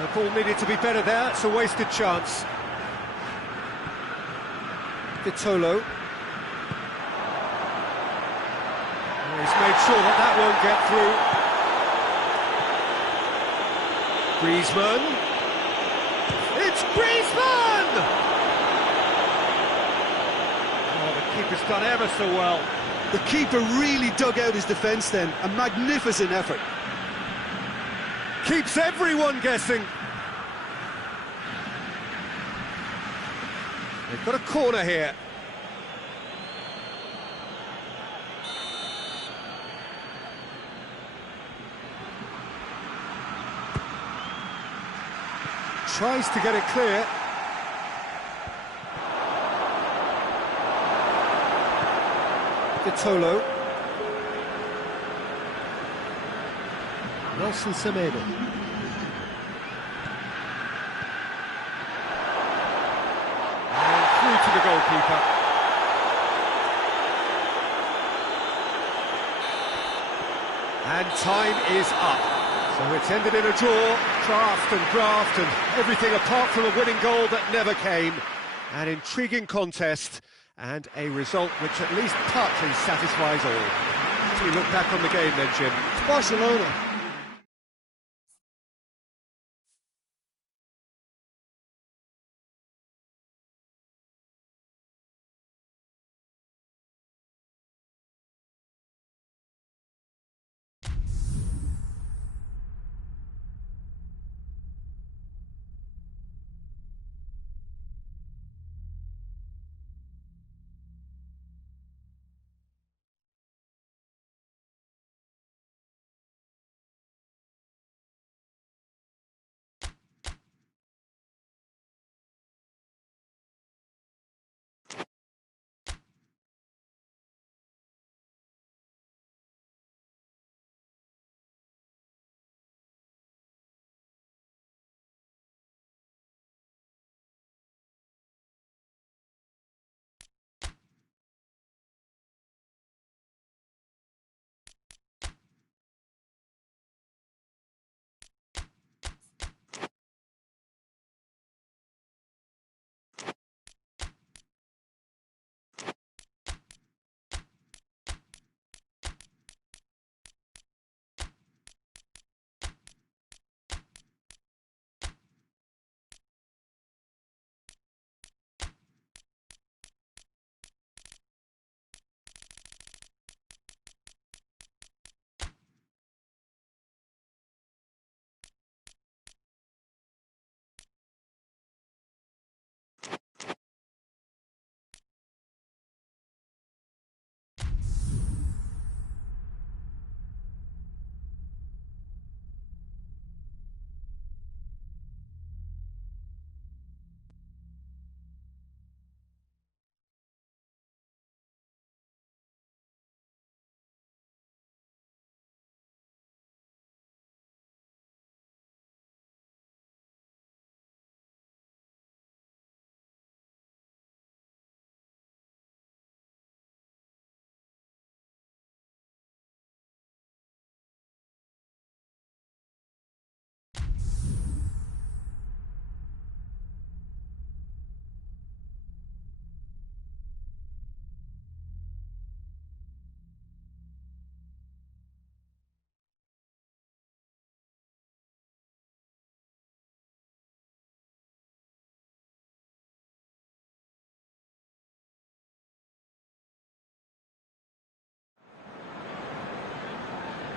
The ball needed to be better there, it's a wasted chance. Vitolo. He's made sure that that won't get through. Griezmann. It's Griezmann! Oh, the keeper's done ever so well. The keeper really dug out his defence then. A magnificent effort. Keeps everyone guessing. They've got a corner here. Tries to get it clear. Vitolo. Nelson Semedo. To the goalkeeper. And time is up. So it's ended in a draw, draft and everything apart from a winning goal that never came. An intriguing contest and a result which at least partly satisfies all. As we look back on the game then, Jim. Barcelona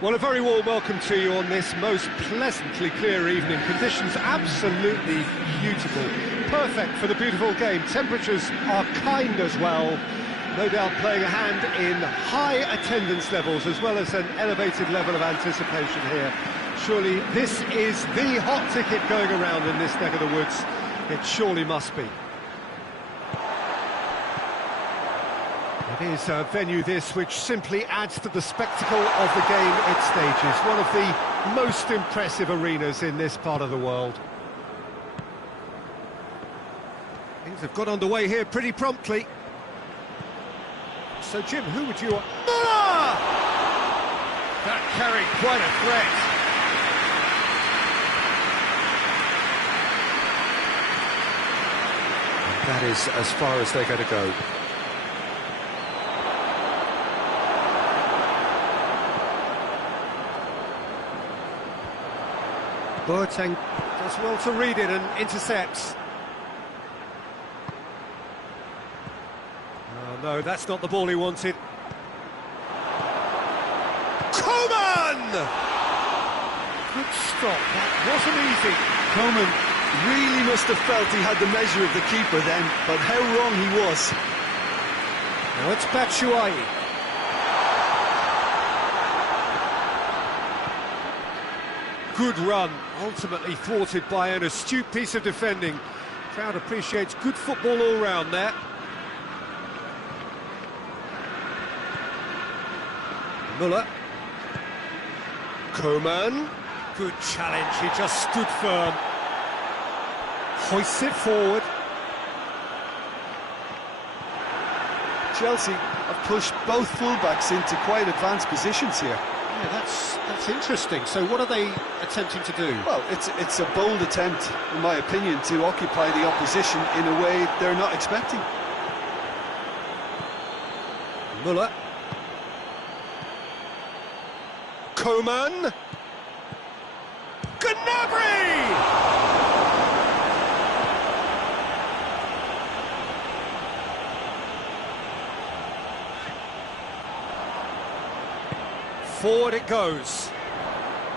Well, a very warm welcome to you on this most pleasantly clear evening. Conditions absolutely beautiful. Perfect for the beautiful game. Temperatures are kind as well. No doubt playing a hand in high attendance levels as well as an elevated level of anticipation here. Surely this is the hot ticket going around in this neck of the woods. It surely must be. It is a venue this which simply adds to the spectacle of the game it stages. One of the most impressive arenas in this part of the world. Things have got underway here pretty promptly. So Jim, who would you... Muller! That carried quite a threat. That is as far as they're going to go. Boateng does well to read it and intercepts. Oh no, that's not the ball he wanted. Coman! Good stop, that wasn't easy. Coman really must have felt he had the measure of the keeper then, but how wrong he was. Now it's Batshuayi. Good run, ultimately thwarted by an astute piece of defending. Crowd appreciates good football all round there. Muller. Coman. Good challenge, he just stood firm. Hoists it forward. Chelsea have pushed both fullbacks into quite advanced positions here. Yeah, that's interesting. So what are they attempting to do? Well, it's a bold attempt, in my opinion, to occupy the opposition in a way they're not expecting. Muller. Coman. Gnabry! Forward it goes.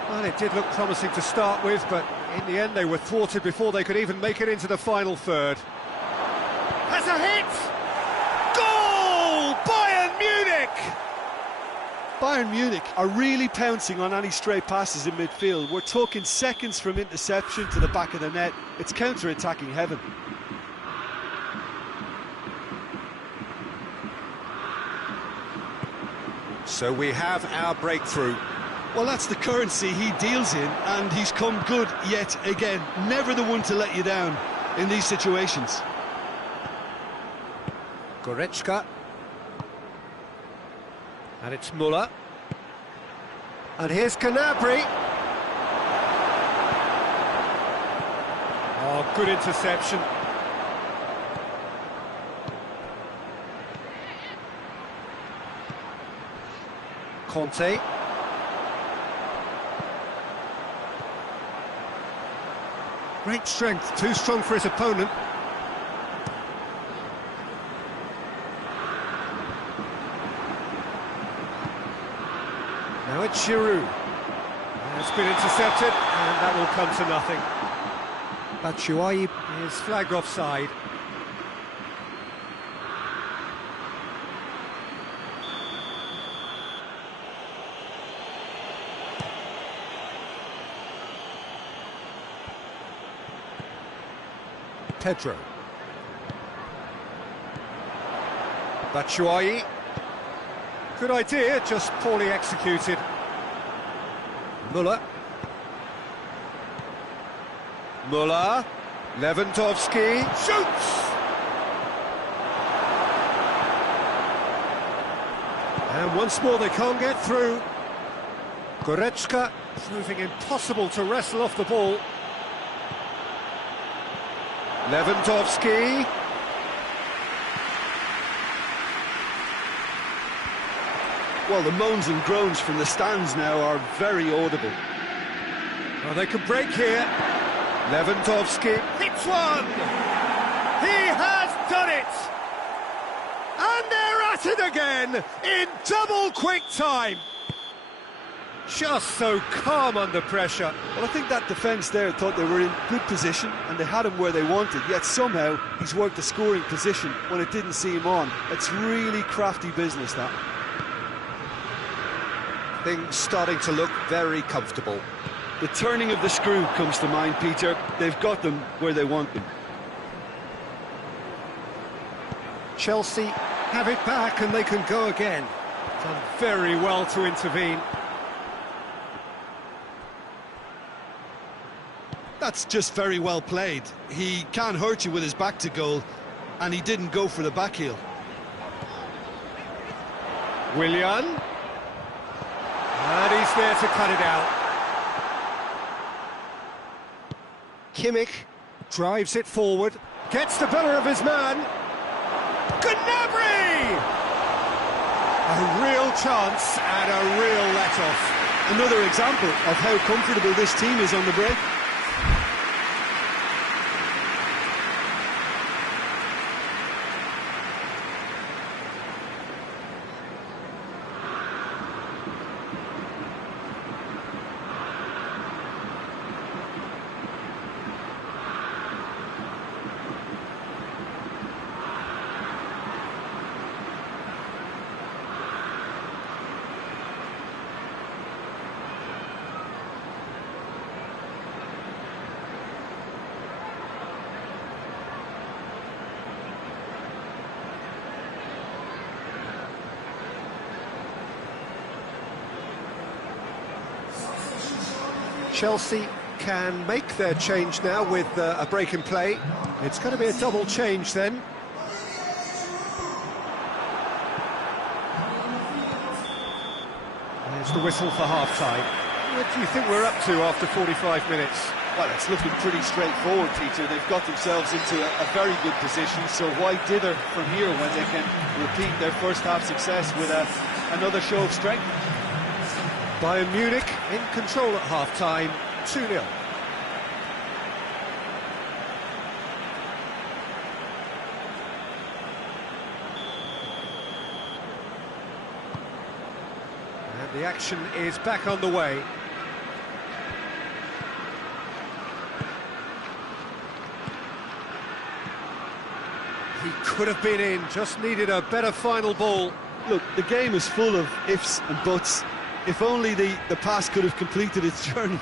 Well, it did look promising to start with, but in the end they were thwarted before they could even make it into the final third. Has a hit! Goal! Bayern Munich! Bayern Munich are really pouncing on any stray passes in midfield. We're talking seconds from interception to the back of the net. It's counter-attacking heaven. So we have our breakthrough. Well, that's the currency he deals in, and he's come good yet again. Never the one to let you down in these situations. Goretzka. And it's Muller. And here's Gnabry. Oh, good interception. Conte. Great strength, too strong for his opponent. Now it's Giroud. It's been intercepted, and that will come to nothing. Batshuayi is flagged offside. Pedro. Batshuayi. Good idea, just poorly executed. Muller. Muller. Lewandowski. Shoots! And once more they can't get through. Goretzka proving impossible to wrestle off the ball. Lewandowski. Well, the moans and groans from the stands now are very audible. Oh, they could break here. Lewandowski hits one! He has done it! And they're at it again in double quick time. Just so calm under pressure. Well, I think that defence there thought they were in good position and they had him where they wanted, yet somehow he's worked a scoring position when it didn't see him on. It's really crafty business, that. Things starting to look very comfortable. The turning of the screw comes to mind, Peter. They've got them where they want them. Chelsea have it back and they can go again. Done very well to intervene. That's just very well played. He can't hurt you with his back to goal, and he didn't go for the back heel. Willian. And he's there to cut it out. Kimmich drives it forward, gets the better of his man. Gnabry! A real chance and a real let-off. Another example of how comfortable this team is on the break. Chelsea can make their change now with a break in play. It's going to be a double change then. There's the whistle for half-time. What do you think we're up to after 45 minutes? Well, it's looking pretty straightforward, Peter. They've got themselves into a very good position, so why dither from here when they can repeat their first-half success with another show of strength? Bayern Munich in control at half-time, 2-0. And the action is back on the way. He could have been in, just needed a better final ball. Look, the game is full of ifs and buts. If only the pass could have completed its journey.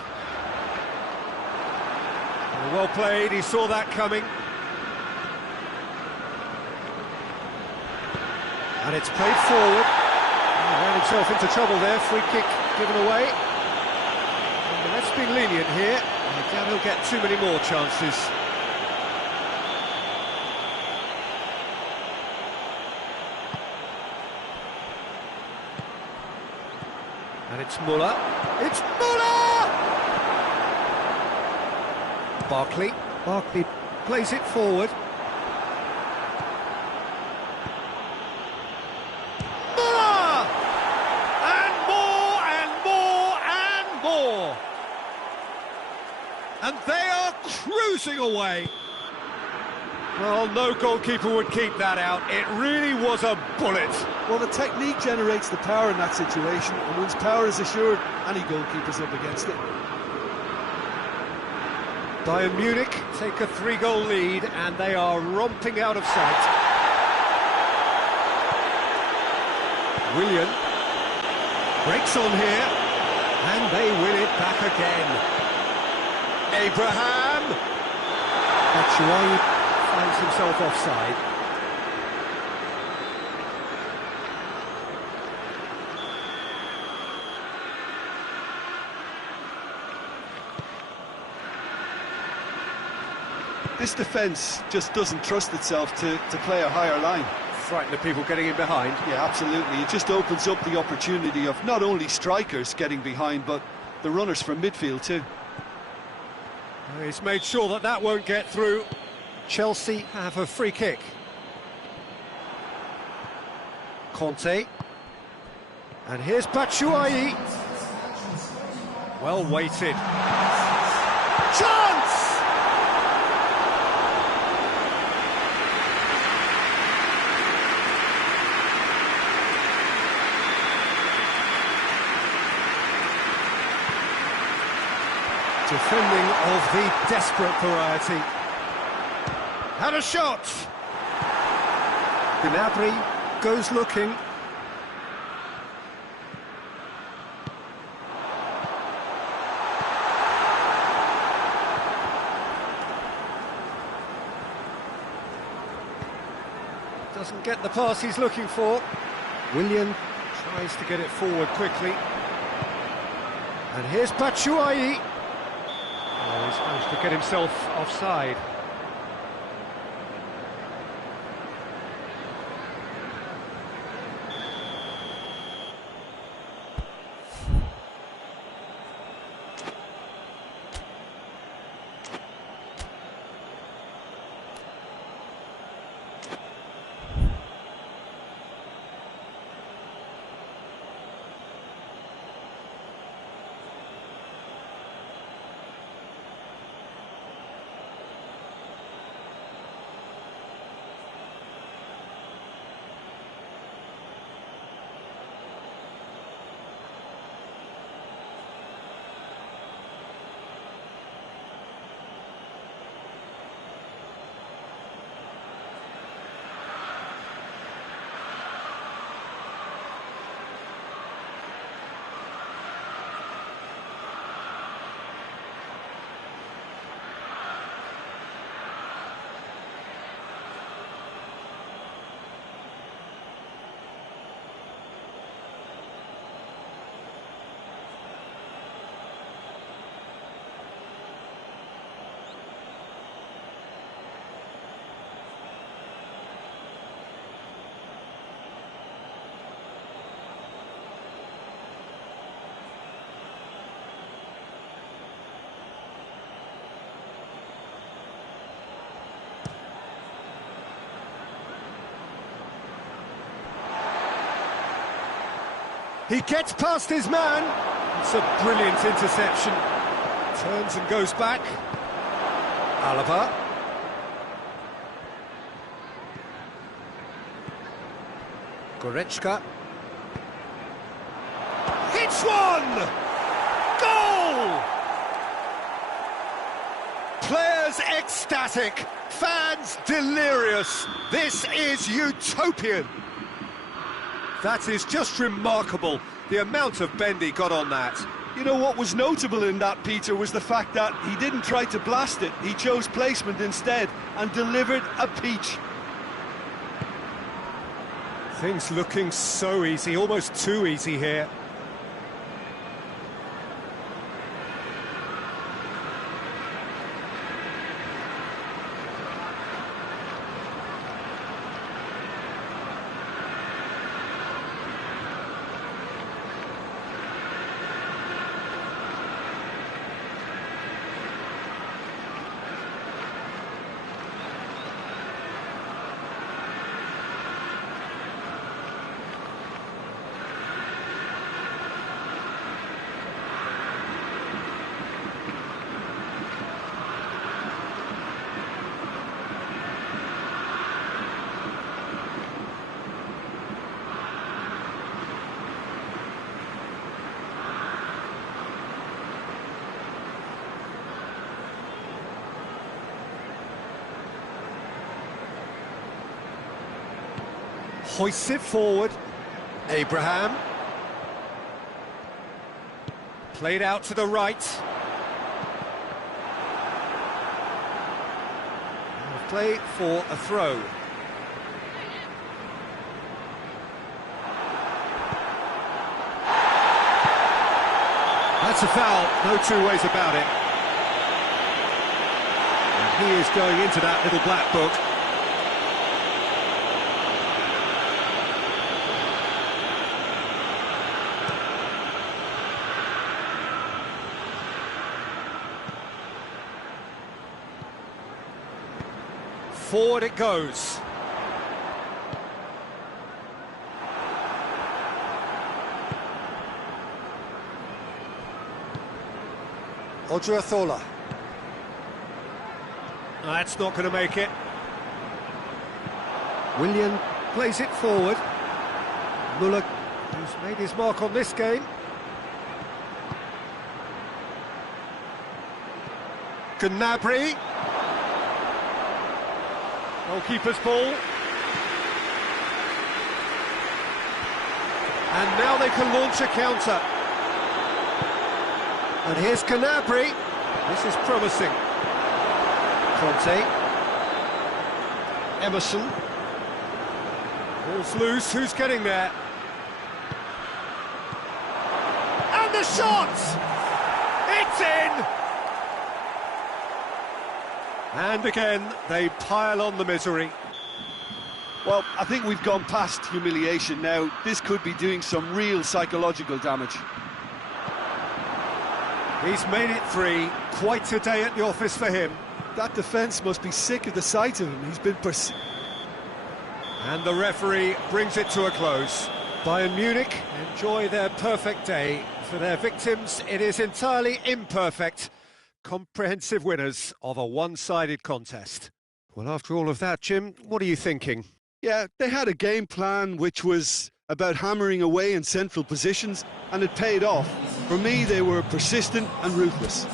Well played, he saw that coming. And it's played forward. He ran himself into trouble there, free kick given away. And let's be lenient here. I doubt he'll get too many more chances. And it's Muller. It's Muller! Barkley plays it forward. Muller! And more and more and more! And they are cruising away. Well, no goalkeeper would keep that out. It really was a bullet. Well, the technique generates the power in that situation, and once power is assured, any goalkeeper's up against it. Bayern Munich take a 3-goal lead, and they are romping out of sight. Willian breaks on here, and they win it back again. Abraham! Batshuayi finds himself offside. This defence just doesn't trust itself to play a higher line. Frighten the people getting in behind. Yeah, absolutely. It just opens up the opportunity of not only strikers getting behind, but the runners from midfield too. He's made sure that that won't get through. Chelsea have a free kick. Conte. And here's Batshuayi. Well weighted. Chance! Defending of the desperate variety. Had a shot! Gnabry goes looking. Doesn't get the pass he's looking for. Willian tries to get it forward quickly. And here's Batshuayi. Oh, he's managed to get himself offside. He gets past his man. It's a brilliant interception. Turns and goes back. Alaba. Goretzka. Hits one! Goal! Players ecstatic. Fans delirious. This is utopian. That is just remarkable, the amount of bend he got on that. You know what was notable in that, Peter, was the fact that he didn't try to blast it. He chose placement instead and delivered a peach. Things looking so easy, almost too easy here. Hoists it forward. Abraham. Played out to the right. Play for a throw. That's a foul, no two ways about it. And he is going into that little black book. Forward it goes. Odriozola. That's not going to make it. Willian plays it forward. Muller, who's made his mark on this game. Gnabry. Goalkeeper's ball. And now they can launch a counter. And here's Gnabry. This is promising. Conte. Emerson. Ball's loose. Who's getting there? And the shot! It's in! And again, they pile on the misery. Well, I think we've gone past humiliation now. This could be doing some real psychological damage. He's made it 3. Quite a day at the office for him. That defence must be sick of the sight of him. He's been And the referee brings it to a close. Bayern Munich enjoy their perfect day. For their victims, it is entirely imperfect. Comprehensive winners of a one-sided contest. Well, after all of that, Jim, what are you thinking? Yeah, they had a game plan which was about hammering away in central positions, and it paid off. For me, they were persistent and ruthless.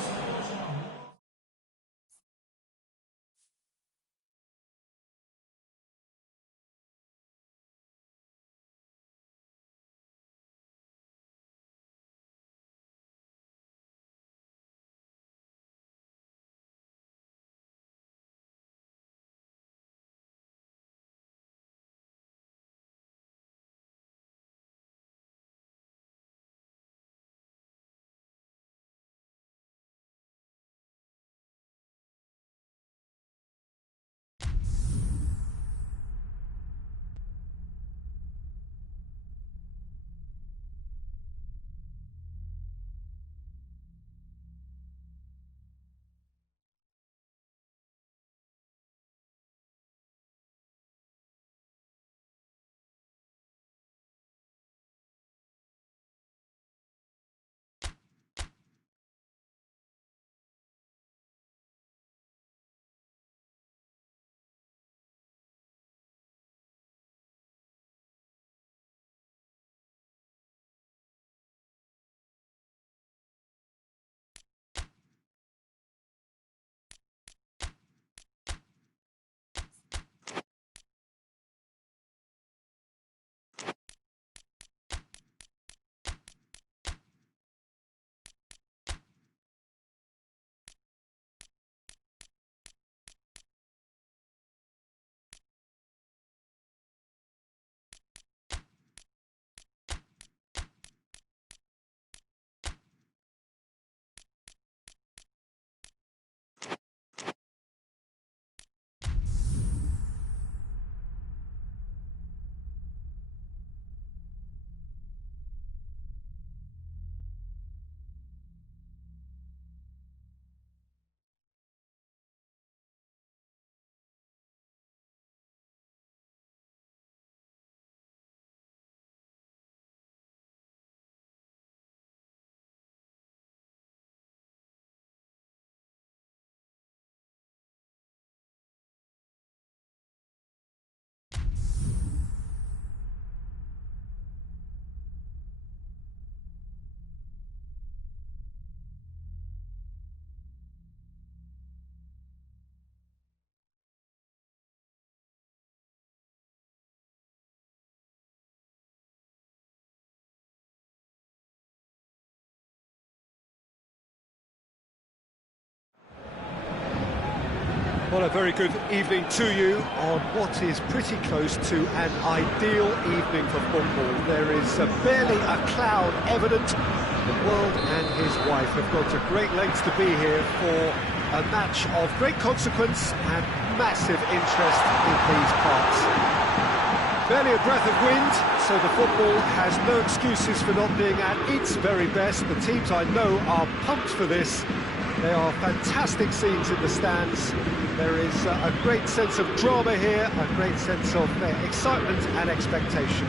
Well, a very good evening to you on what is pretty close to an ideal evening for football. There is barely a cloud evident. The world and his wife have gone to great lengths to be here for a match of great consequence and massive interest in these parts. Barely a breath of wind, so the football has no excuses for not being at its very best. The teams I know are pumped for this. There are fantastic scenes in the stands. There is a great sense of drama here, a great sense of excitement and expectation.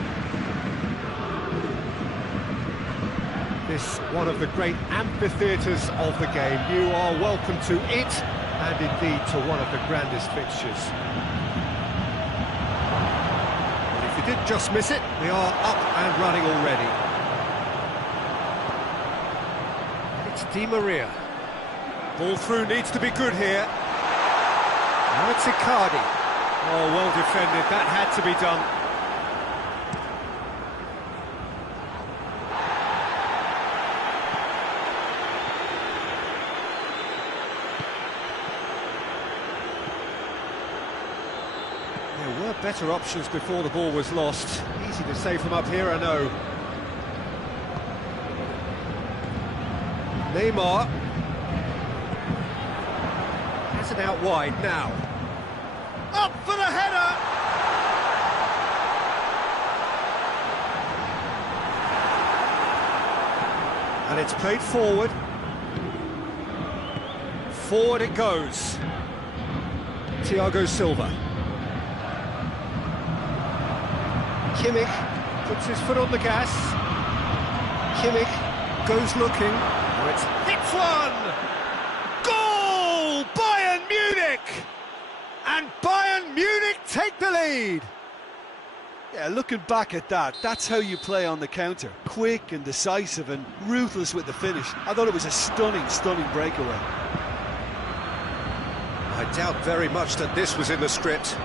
This one of the great amphitheatres of the game. You are welcome to it, and indeed to one of the grandest fixtures. And if you did just miss it, we are up and running already. It's Di Maria. Ball through needs to be good here. Now it's Icardi. Oh, well defended, that had to be done. There were better options before the ball was lost. Easy to say from up here, I know. Neymar. Has it out wide now. Up for the header! And it's played forward. Forward it goes. Thiago Silva. Kimmich puts his foot on the gas. Kimmich goes looking. Oh, it's hits one! Goal! Bayern Munich! And Bayern Munich take the lead! Yeah, looking back at that, that's how you play on the counter. Quick and decisive and ruthless with the finish. I thought it was a stunning, stunning breakaway. I doubt very much that this was in the script.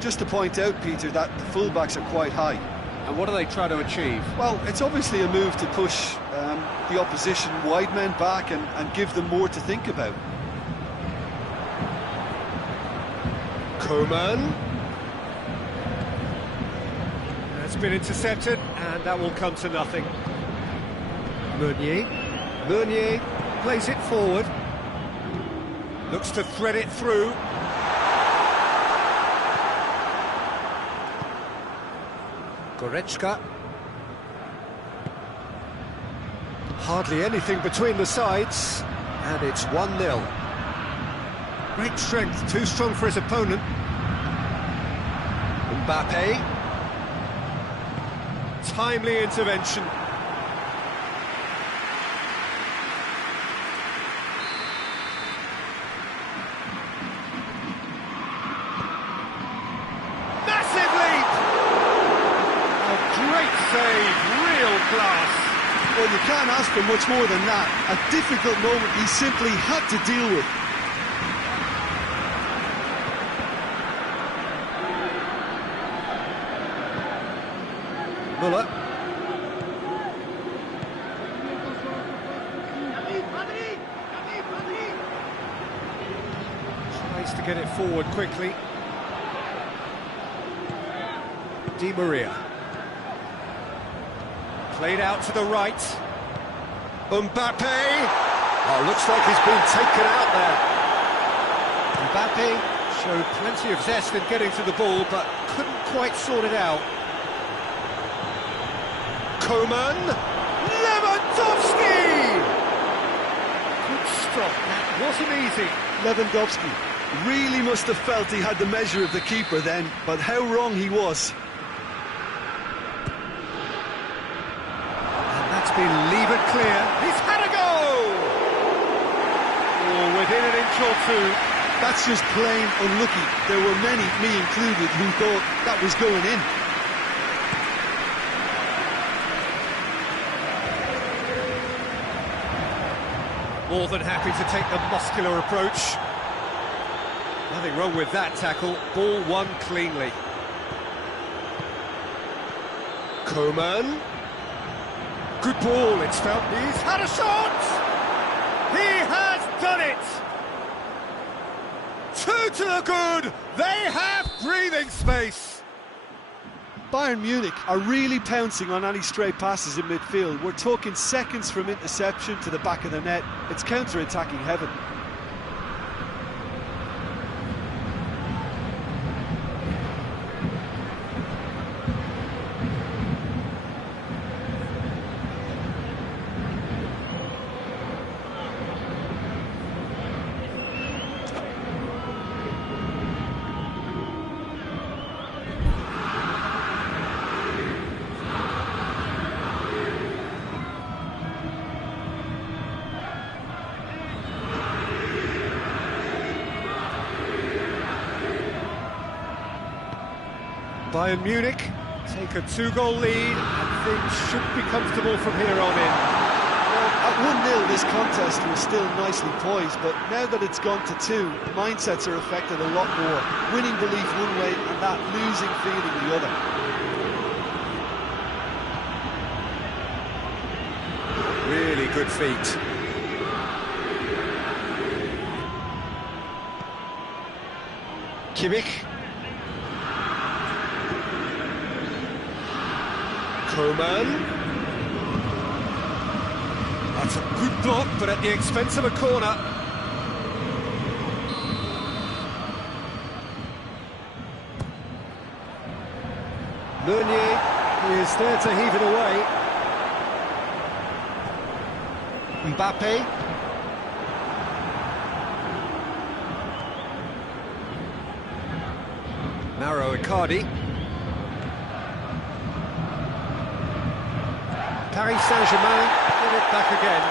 Just to point out, Peter, that the fullbacks are quite high. And what do they try to achieve? Well, it's obviously a move to push the opposition wide men back and give them more to think about. Koeman. That's been intercepted, and that will come to nothing. Meunier plays it forward. Looks to thread it through. Goretzka. Hardly anything between the sides, and it's 1-0. Great strength, too strong for his opponent. Mbappe. Timely intervention. Massive leap! A great save, real class. Well, you can't ask for much more than that. A difficult moment he simply had to deal with. Müller. Tries to get it forward quickly. Di Maria. Played out to the right. Mbappe. Oh, looks like he's been taken out there. Mbappe showed plenty of zest in getting to the ball, but couldn't quite sort it out. Koeman. Lewandowski! Good stop, that wasn't easy. Lewandowski really must have felt he had the measure of the keeper then, but how wrong he was. And that's been levered clear. He's had a go! Oh, within an inch or two. That's just plain unlucky. There were many, me included, who thought that was going in. More than happy to take the muscular approach. Nothing wrong with that tackle. Ball won cleanly. Koeman. Good ball, it's felt. He's had a shot! He has done it! Two to the good! They have breathing space! Bayern Munich are really pouncing on any stray passes in midfield. We're talking seconds from interception to the back of the net. It's counter-attacking heaven. Bayern Munich take a 2-goal lead, and things should be comfortable from here on in. Well, at 1-0 this contest was still nicely poised, but now that it's gone to 2, mindsets are affected a lot more. Winning belief one way and that losing feeling the other. Really good feet. Kimmich. Coman. That's a good block, but at the expense of a corner. Meunier is there to heave it away. Mbappe. Mauro Icardi. Paris Saint-Germain get it back again.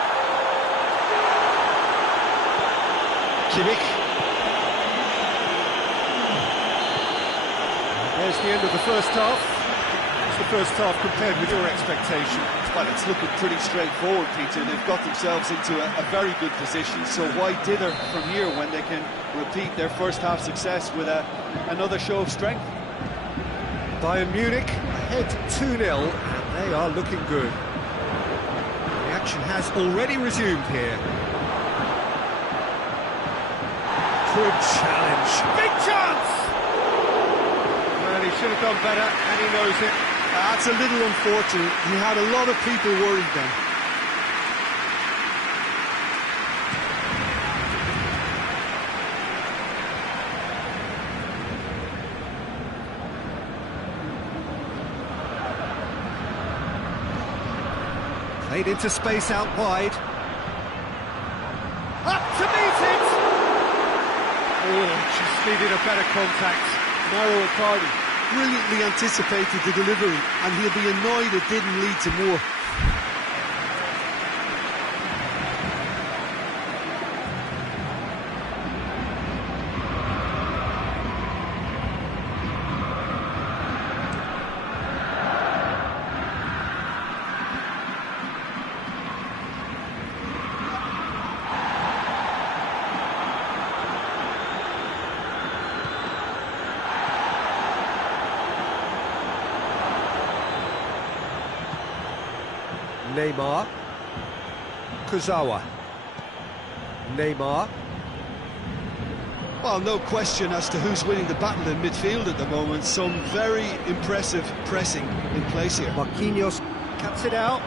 Kimmich. There's the end of the first half. What's the first half compared with your expectation? Well, it's looking pretty straightforward, Peter. They've got themselves into a very good position, so why dither from here when they can repeat their first half success with another show of strength? Bayern Munich ahead 2-0, and they are looking good. The action has already resumed here. Good challenge. Big chance! Well, he should have done better, and he knows it. That's a little unfortunate. He had a lot of people worried then. Played into space out wide. Up to meet it! Oh, just needed a better contact. Mauro Icardi brilliantly anticipated the delivery, and he'll be annoyed it didn't lead to more. Neymar. Kurzawa. Neymar. Well, no question as to who's winning the battle in midfield at the moment. Some very impressive pressing in place here. Marquinhos cuts it out.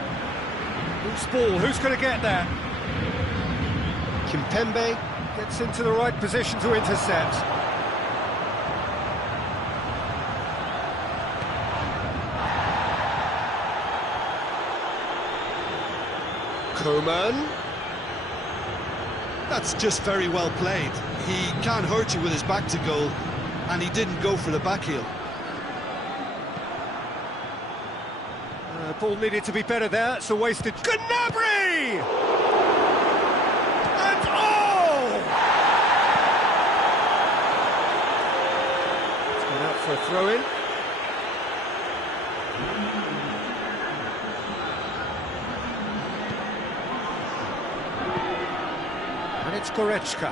Who's ball? Who's going to get there? Kimpembe gets into the right position to intercept. Coman. That's just very well played. He can't hurt you with his back to goal, and he didn't go for the back heel. Ball needed to be better there. It's a wasted. Gnabry! And oh! It's gone out for a throw-in. And it's Goretzka.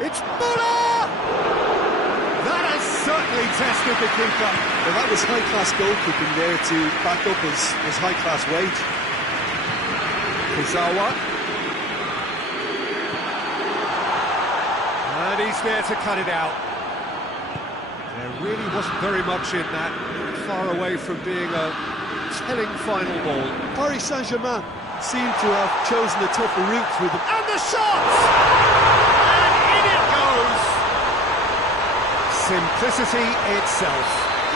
It's Müller! That has certainly tested the keeper. Well, that was high-class goalkeeping there to back up his high-class wage. Kurzawa. And he's there to cut it out. There really wasn't very much in that. Far away from being a telling final ball. Paris Saint-Germain seem to have chosen a tougher route through the... And the shot! And in it goes! Simplicity itself.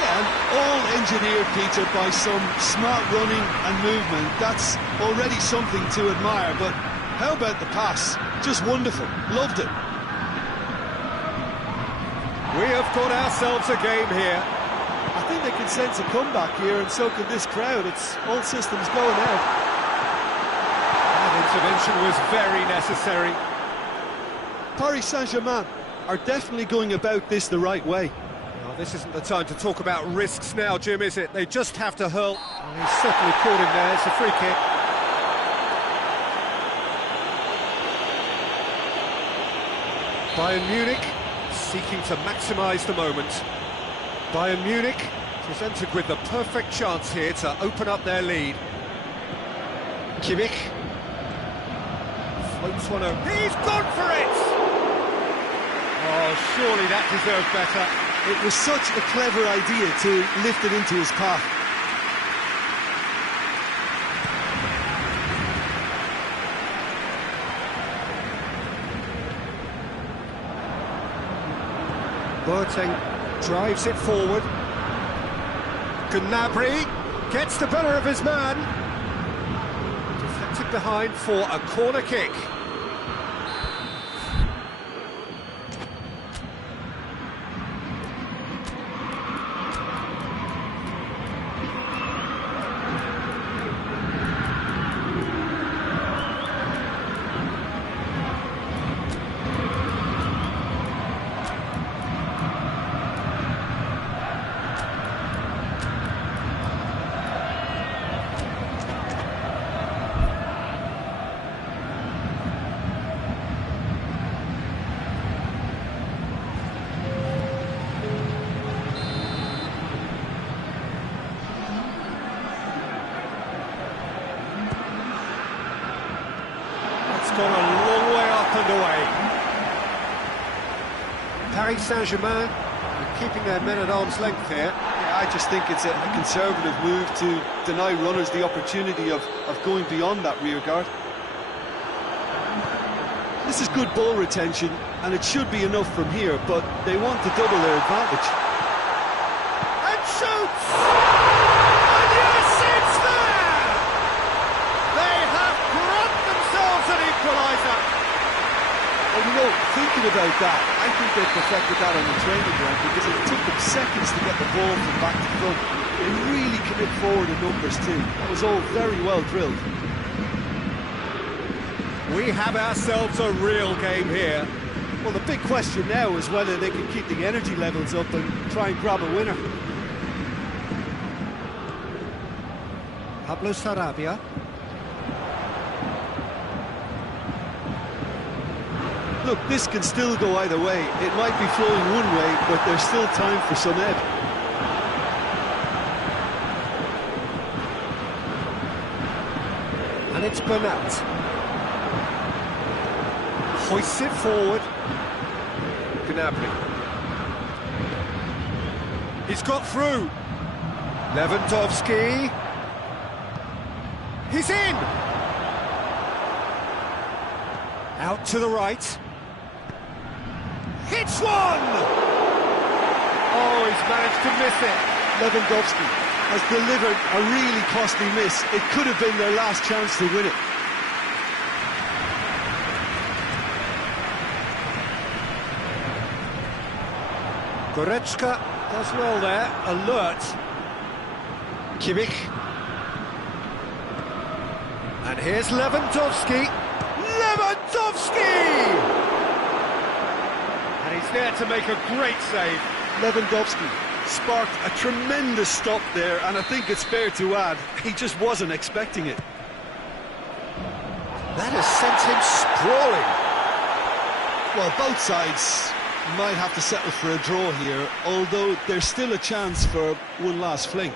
Yeah, and all engineered, Peter, by some smart running and movement. That's already something to admire, but how about the pass? Just wonderful. Loved it. We have got ourselves a game here. I think they can sense a comeback here, and so can this crowd. It's all systems go now. Intervention was very necessary. Paris Saint-Germain are definitely going about this the right way. Well, this isn't the time to talk about risks now, Jim, is it? They just have to hurl. And he's certainly caught him there. It's a free kick. Bayern Munich seeking to maximise the moment. Bayern Munich presented with the perfect chance here to open up their lead. Kimmich floats one over. He's gone for it! Oh, surely that deserved better. It was such a clever idea to lift it into his path. Boateng drives it forward. Gnabry gets the better of his man. Deflected behind for a corner kick. Gone a long way up and away. Paris Saint-Germain keeping their men at arm's length here. Yeah, I just think it's a conservative move to deny runners the opportunity of going beyond that rear guard. This is good ball retention, and it should be enough from here, but they want to double their advantage. And shoots! And yes, it's there! They have grabbed themselves an equaliser. Well, you know, thinking about that, I think they perfected that on the training ground because it took them seconds to get the ball from back to front. They really commit forward in numbers too. That was all very well drilled. We have ourselves a real game here. Well, the big question now is whether they can keep the energy levels up and try and grab a winner. Pablo Sarabia. Look, this can still go either way. It might be flowing one way, but there's still time for some ebb. And it's Bernat. Hoists it forward. Gnabry. He's got through. Lewandowski. He's in! Out to the right. Hits one! Oh, he's managed to miss it. Lewandowski has delivered a really costly miss. It could have been their last chance to win it. Goretzka does well there, alert. Kimmich. And here's Lewandowski. Lewandowski! And he's there to make a great save. Lewandowski sparked a tremendous stop there, and I think it's fair to add, he just wasn't expecting it. That has sent him sprawling. Well, both sides might have to settle for a draw here, although there's still a chance for one last fling.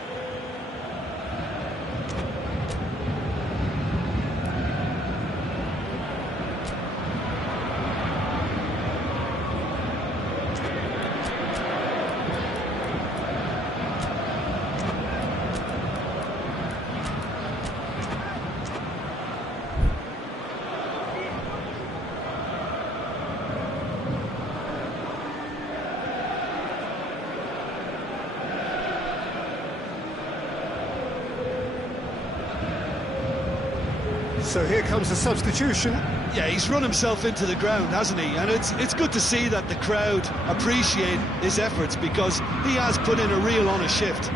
So here comes the substitution. Yeah, he's run himself into the ground, hasn't he? And it's good to see that the crowd appreciate his efforts because he has put in a real honest shift.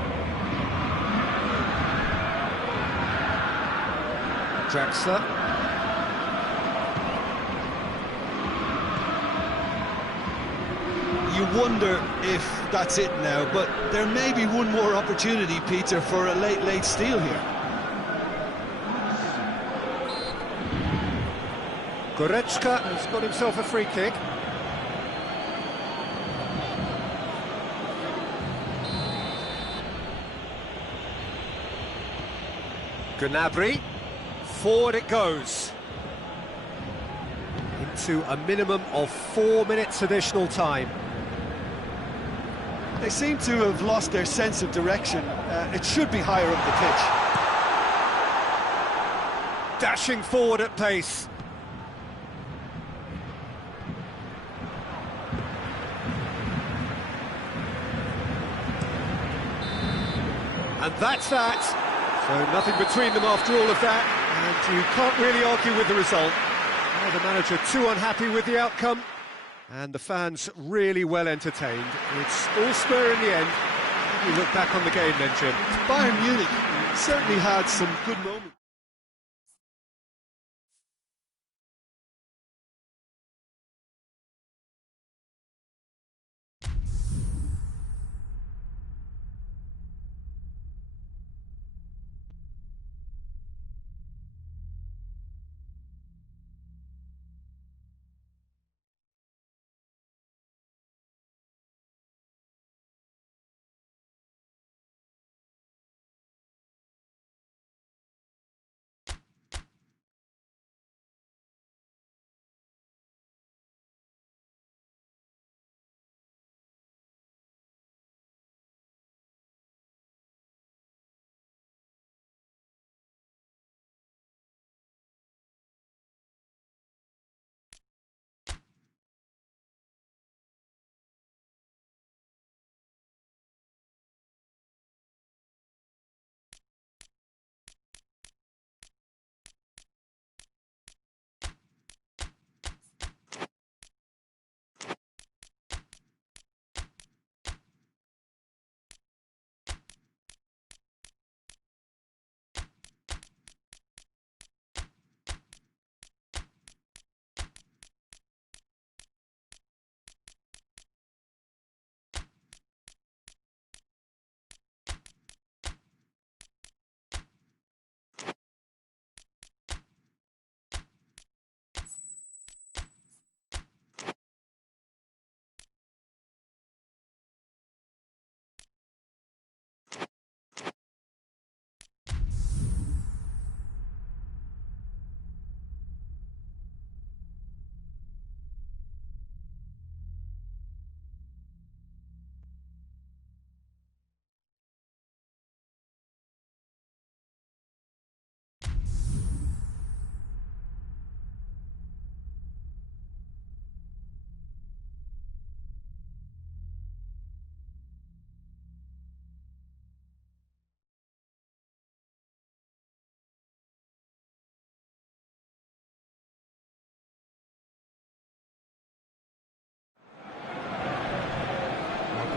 Draxler. you wonder if that's it now, but there may be one more opportunity, Peter, for a late steal here. Goretzka has got himself a free kick. Gnabry, forward it goes. Into a minimum of 4 minutes additional time. They seem to have lost their sense of direction. It should be higher up the pitch. Dashing forward at pace. And that's that. So nothing between them after all of that, and you can't really argue with the result. Now the manager too unhappy with the outcome, and the fans really well entertained. It's all square in the end. You look back on the game then, Jim. Bayern Munich certainly had some good moments.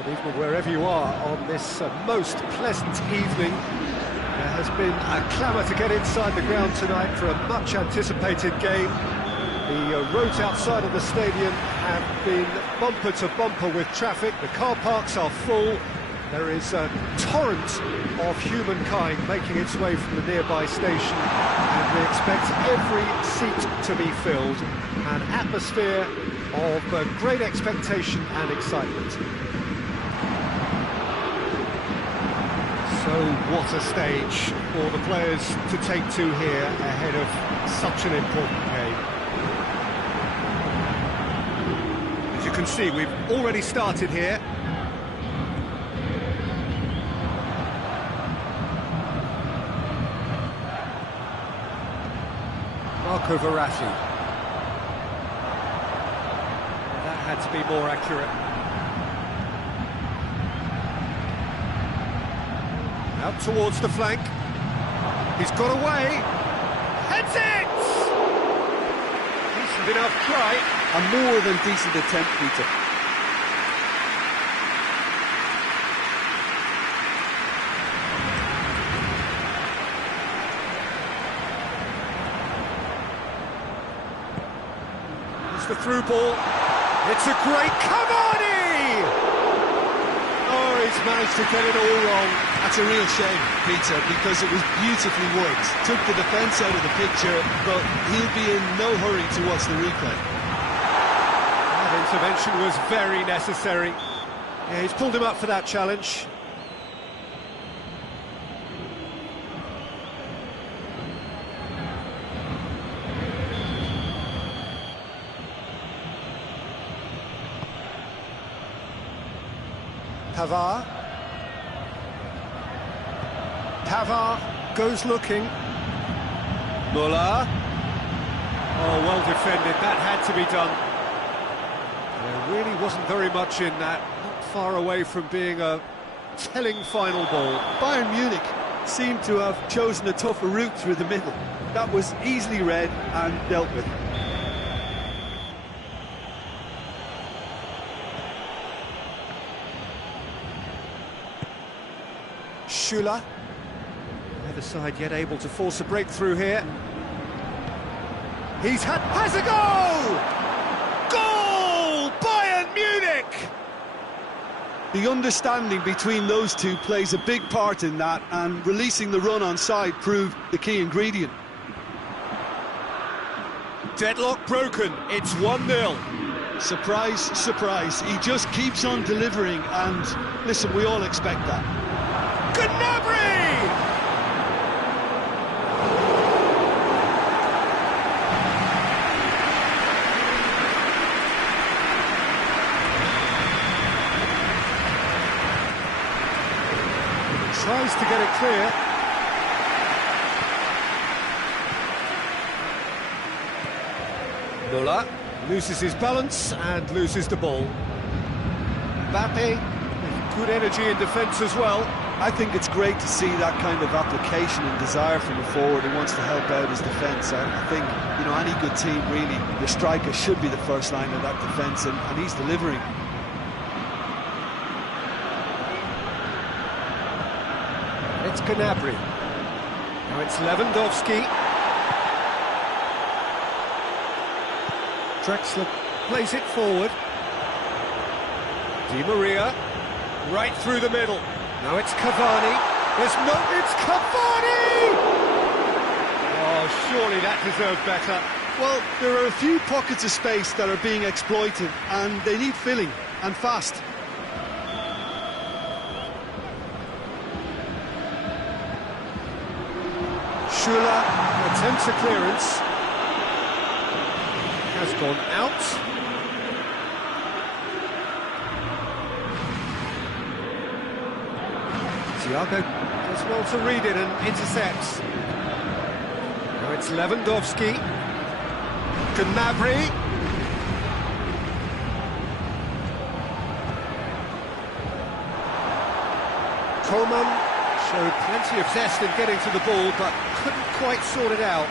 Evening, wherever you are on this most pleasant evening. There has been a clamour to get inside the ground tonight for a much anticipated game. The roads outside of the stadium have been bumper to bumper with traffic. The car parks are full. There is a torrent of humankind making its way from the nearby station, and we expect every seat to be filled. An atmosphere of great expectation and excitement. So what a stage for the players to take to here ahead of such an important game. As you can see, we've already started here. Marco Verratti. That had to be more accurate. Out towards the flank. He's got away. Heads it! Decent enough try. A more than decent attempt, Peter. It's the through ball. It's a great Cavani! he's managed to get it all wrong. That's a real shame, Peter, because it was beautifully worked. Took the defence out of the picture, but he'll be in no hurry to watch the replay. That intervention was very necessary. Yeah, he's pulled him up for that challenge. Pavard goes looking. Muller. Oh, well defended. That had to be done. There really wasn't very much in that. Not far away from being a telling final ball. Bayern Munich seemed to have chosen a tougher route through the middle. That was easily read and dealt with. Schuller. Neither side yet able to force a breakthrough here. Has a goal! Goal! Bayern Munich! The understanding between those two plays a big part in that, and releasing the run on side proved the key ingredient. Deadlock broken, it's 1-0. Surprise, surprise, he just keeps on delivering, and listen, we all expect that. Gnabry! Tries to get it clear. Muller loses his balance and loses the ball. Mbappe with good energy in defence as well. I think it's great to see that kind of application and desire from a forward who wants to help out his defence. I think, you know, any good team, really, the striker should be the first line of that defence, and he's delivering. It's Gnabry. Now it's Lewandowski. Drexler plays it forward. Di Maria, right through the middle. Now it's Cavani. It's Cavani! Oh, surely that deserved better. Well, there are a few pockets of space that are being exploited, and they need filling, and fast. Schuller attempts a clearance. Has gone out. Thiago does well to read it and intercepts. Now it's Lewandowski. Gnabry. Coman showed plenty of zest in getting to the ball, but couldn't quite sort it out.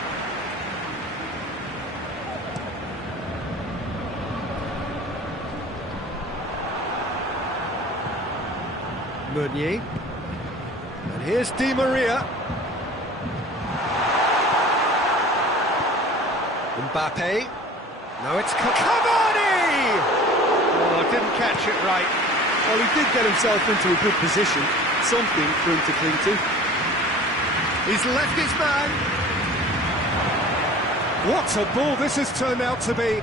Meunier. And here's Di Maria. Mbappe. Now it's Cavani! Oh, didn't catch it right. Well, he did get himself into a good position. Something for him to cling to. He's left his man. What a ball this has turned out to be.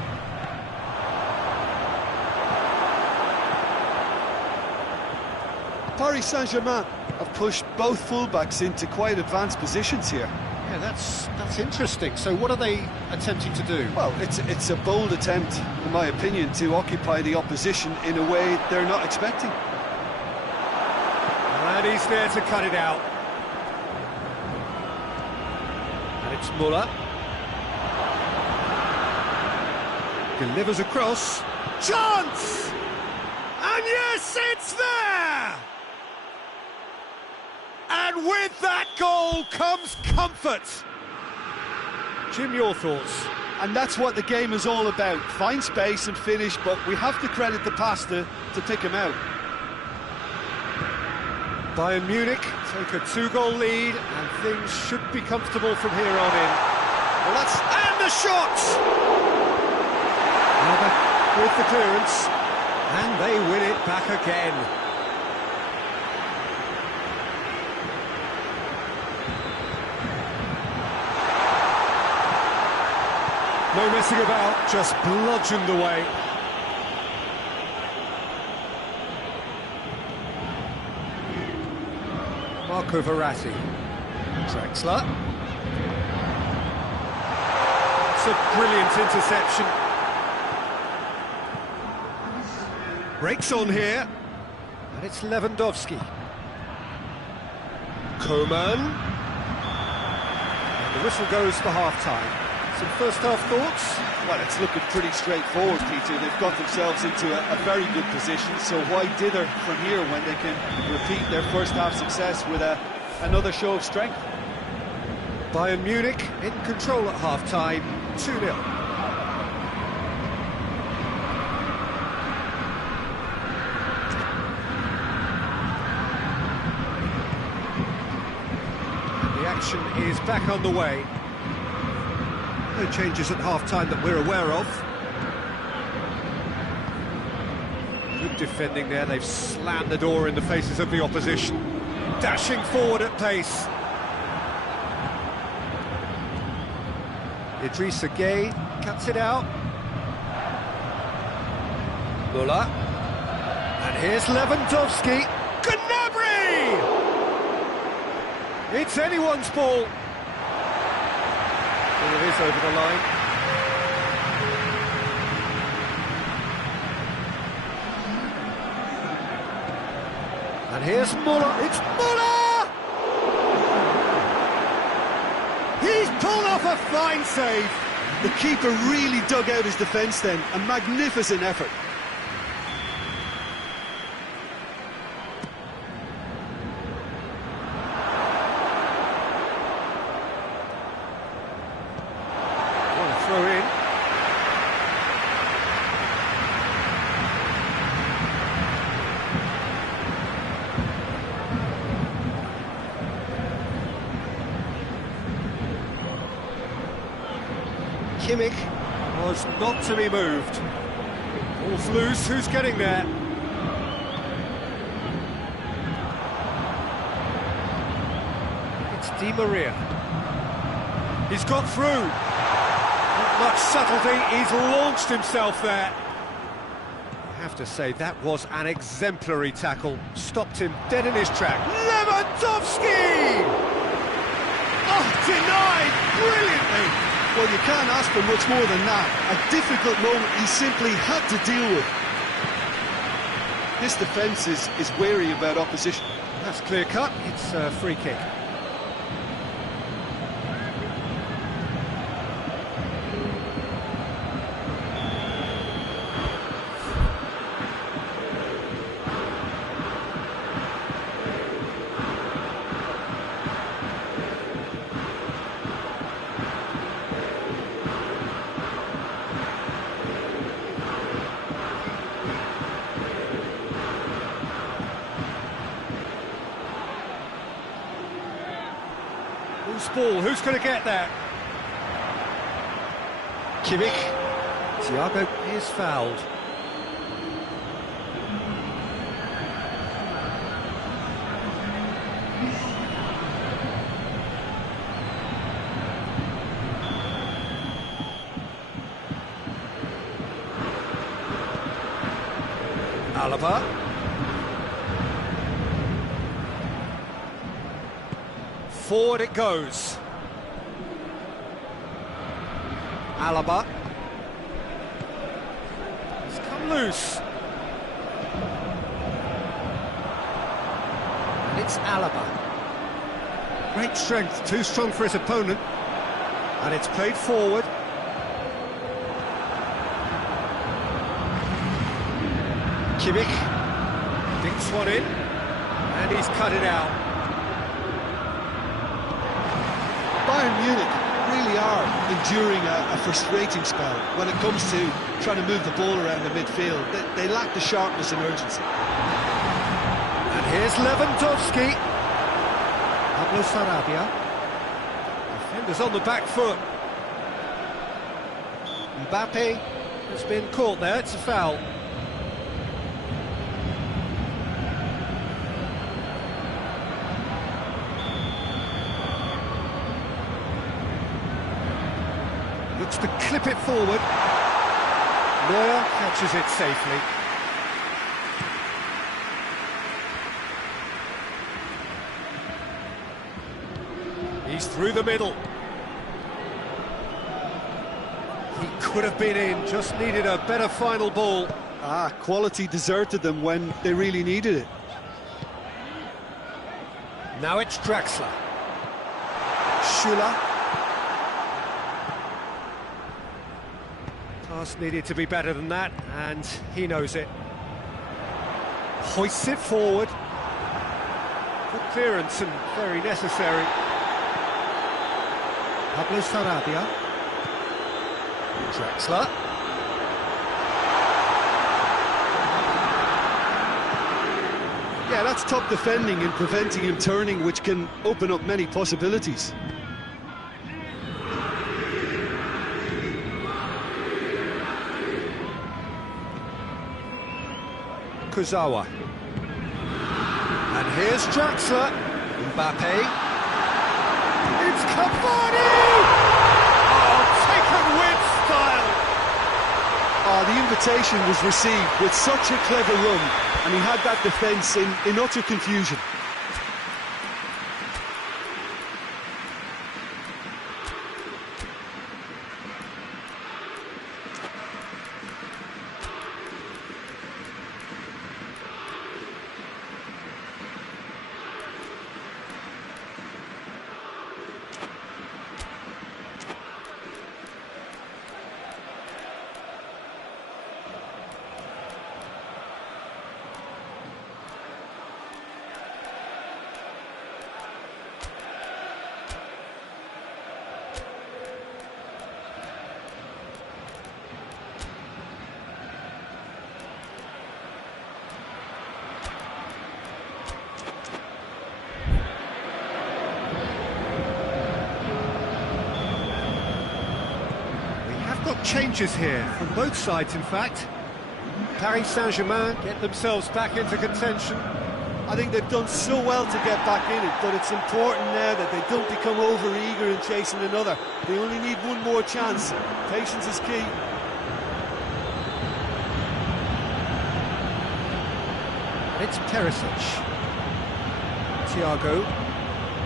Paris Saint-Germain have pushed both fullbacks into quite advanced positions here. Yeah, that's interesting. So what are they attempting to do? Well, it's a bold attempt, in my opinion, to occupy the opposition in a way they're not expecting. And he's there to cut it out. And it's Muller. Delivers across. Chance! And yes, it's there! And with that goal comes comfort. Jim, your thoughts? And that's what the game is all about. Find space and finish, but we have to credit the passer to pick him out. Bayern Munich take a 2-goal lead, and things should be comfortable from here on in. Well, and the shot! With the clearance, and they win it back again. No messing about, just bludgeoned away. Marco Verratti. Drexler. It's a brilliant interception. Breaks on here. And it's Lewandowski. Coman. And the whistle goes for half-time. Some first-half thoughts? Well, it's looking pretty straightforward, Peter. They've got themselves into a very good position, so why dither from here when they can repeat their first-half success with another show of strength? Bayern Munich in control at half-time, 2-0. The action is back underway. No changes at half-time that we're aware of. Good defending there, they've slammed the door in the faces of the opposition. Dashing forward at pace. Idrissa Gueye cuts it out. Muller. And here's Lewandowski. Gnabry! It's anyone's ball. Well, it is over the line. And here's Muller. It's Muller! He's pulled off a fine save. The keeper really dug out his defence then. A magnificent effort. What a throw in. Kimmich was not to be moved. Ball's loose, who's getting there? It's Di Maria. He's got through. Not much subtlety, he's launched himself there. I have to say, that was an exemplary tackle. Stopped him dead in his track. Lewandowski! Oh, denied brilliantly! Well, you can't ask for much more than that. A difficult moment he simply had to deal with. This defence is wary about opposition. That's clear cut, it's a free kick. Ball, who's going to get that? Kimmich. Thiago is fouled. Alaba. Forward it goes. Alaba. It's come loose. And it's Alaba. Great strength, too strong for his opponent. And it's played forward. Kimmich. Dinks one in. And he's cut it out. Bayern Munich really are enduring a frustrating spell when it comes to trying to move the ball around the midfield. They lack the sharpness and urgency. And here's Lewandowski. Pablo Sarabia. Defenders on the back foot. Mbappe has been caught there, it's a foul. Looks to clip it forward. Neuer catches it safely. He's through the middle. He could have been in, just needed a better final ball. Quality deserted them when they really needed it. Now it's Draxler. Schüller. Pass needed to be better than that, and he knows it. Hoists it forward. Good clearance and very necessary. Pablo Sarabia. Draxler. Yeah, that's top defending and preventing him turning, which can open up many possibilities. Kurzawa. And here's Draxler. Mbappe. It's Cavani! Oh, taken with style! The invitation was received with such a clever run, and he had that defence in utter confusion. Changes here from both sides, in fact. Paris Saint-Germain get themselves back into contention. I think they've done so well to get back in it, but it's important now that they don't become over-eager in chasing another. They only need one more chance. Patience is key. It's Perisic. Thiago.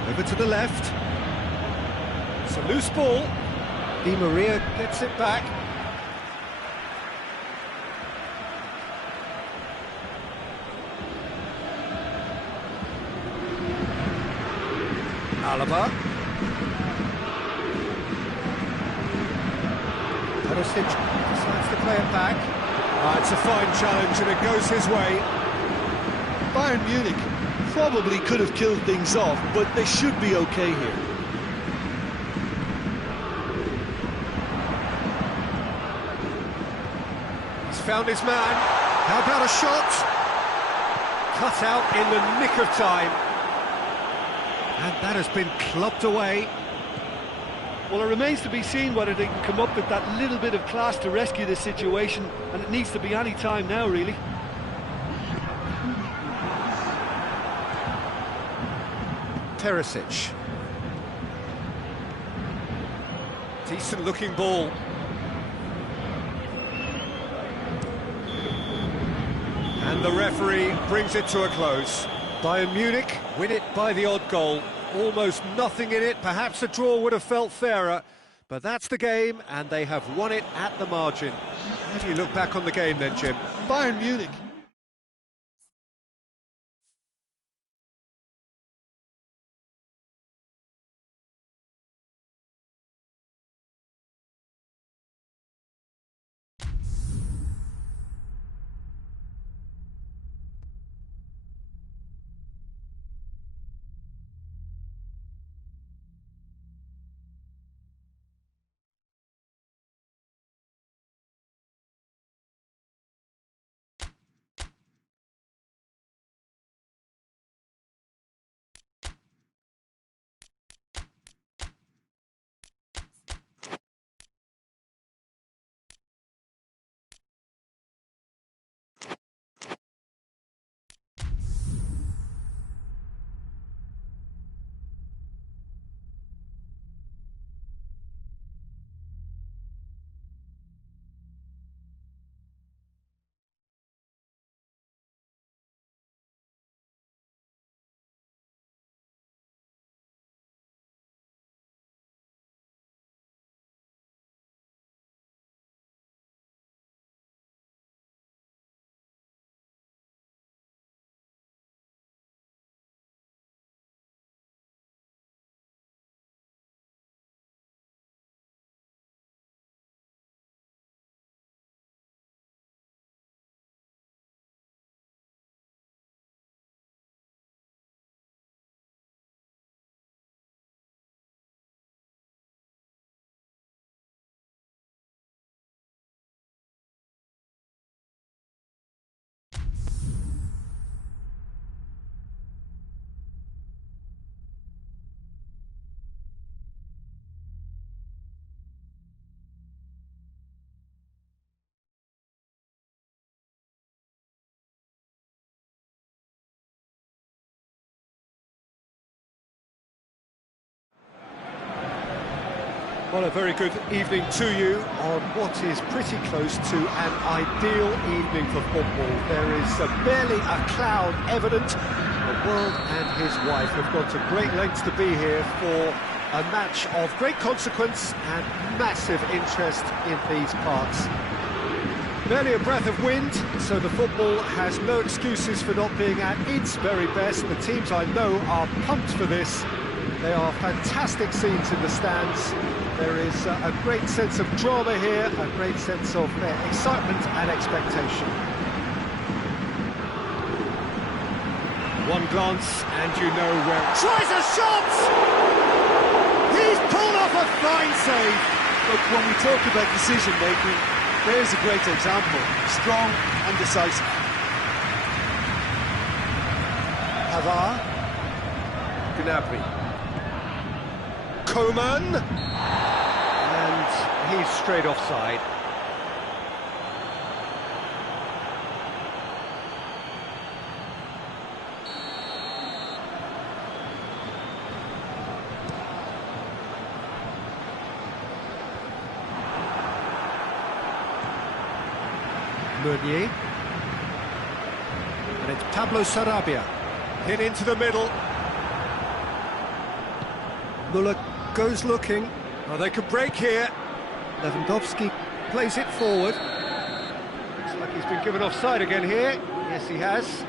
Over to the left. It's a loose ball. Di Maria gets it back. Alaba. Perisic decides to play it back. It's a fine challenge and it goes his way. Bayern Munich probably could have killed things off, but they should be okay here. Found his man. How about a shot? Cut out in the nick of time. And that has been clubbed away. Well, it remains to be seen whether they can come up with that little bit of class to rescue this situation, and it needs to be any time now, really. Perisic. Decent looking ball. And the referee brings it to a close. Bayern Munich win it by the odd goal. Almost nothing in it. Perhaps a draw would have felt fairer. But that's the game, and they have won it at the margin. How do you look back on the game then, Jim? Bayern Munich Well, a very good evening to you on what is pretty close to an ideal evening for football. There is barely a cloud evident. The world and his wife have gone to great lengths to be here for a match of great consequence and massive interest in these parts. Barely a breath of wind, so the football has no excuses for not being at its very best. The teams I know are pumped for this. They are fantastic scenes in the stands. There is a great sense of drama here, a great sense of excitement and expectation. One glance and you know where... Tries a shot! He's pulled off a fine save! Look, when we talk about decision-making, there's a great example. Strong and decisive. Pavard. Gnabry. Coman, and he's straight offside. Meunier, and it's Pablo Sarabia, hit into the middle. Muller goes looking. Oh, they could break here. Lewandowski plays it forward. Looks like he's been given offside again here. Yes, he has.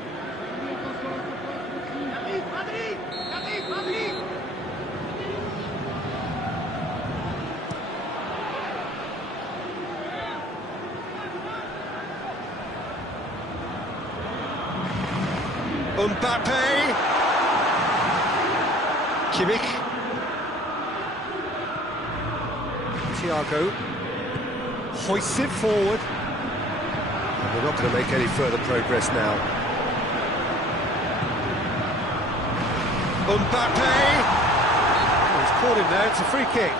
Mbappe. Kimmich. Thiago hoists it forward. And we're not going to make any further progress now. Mbappe! Oh, he's caught him there, it's a free kick.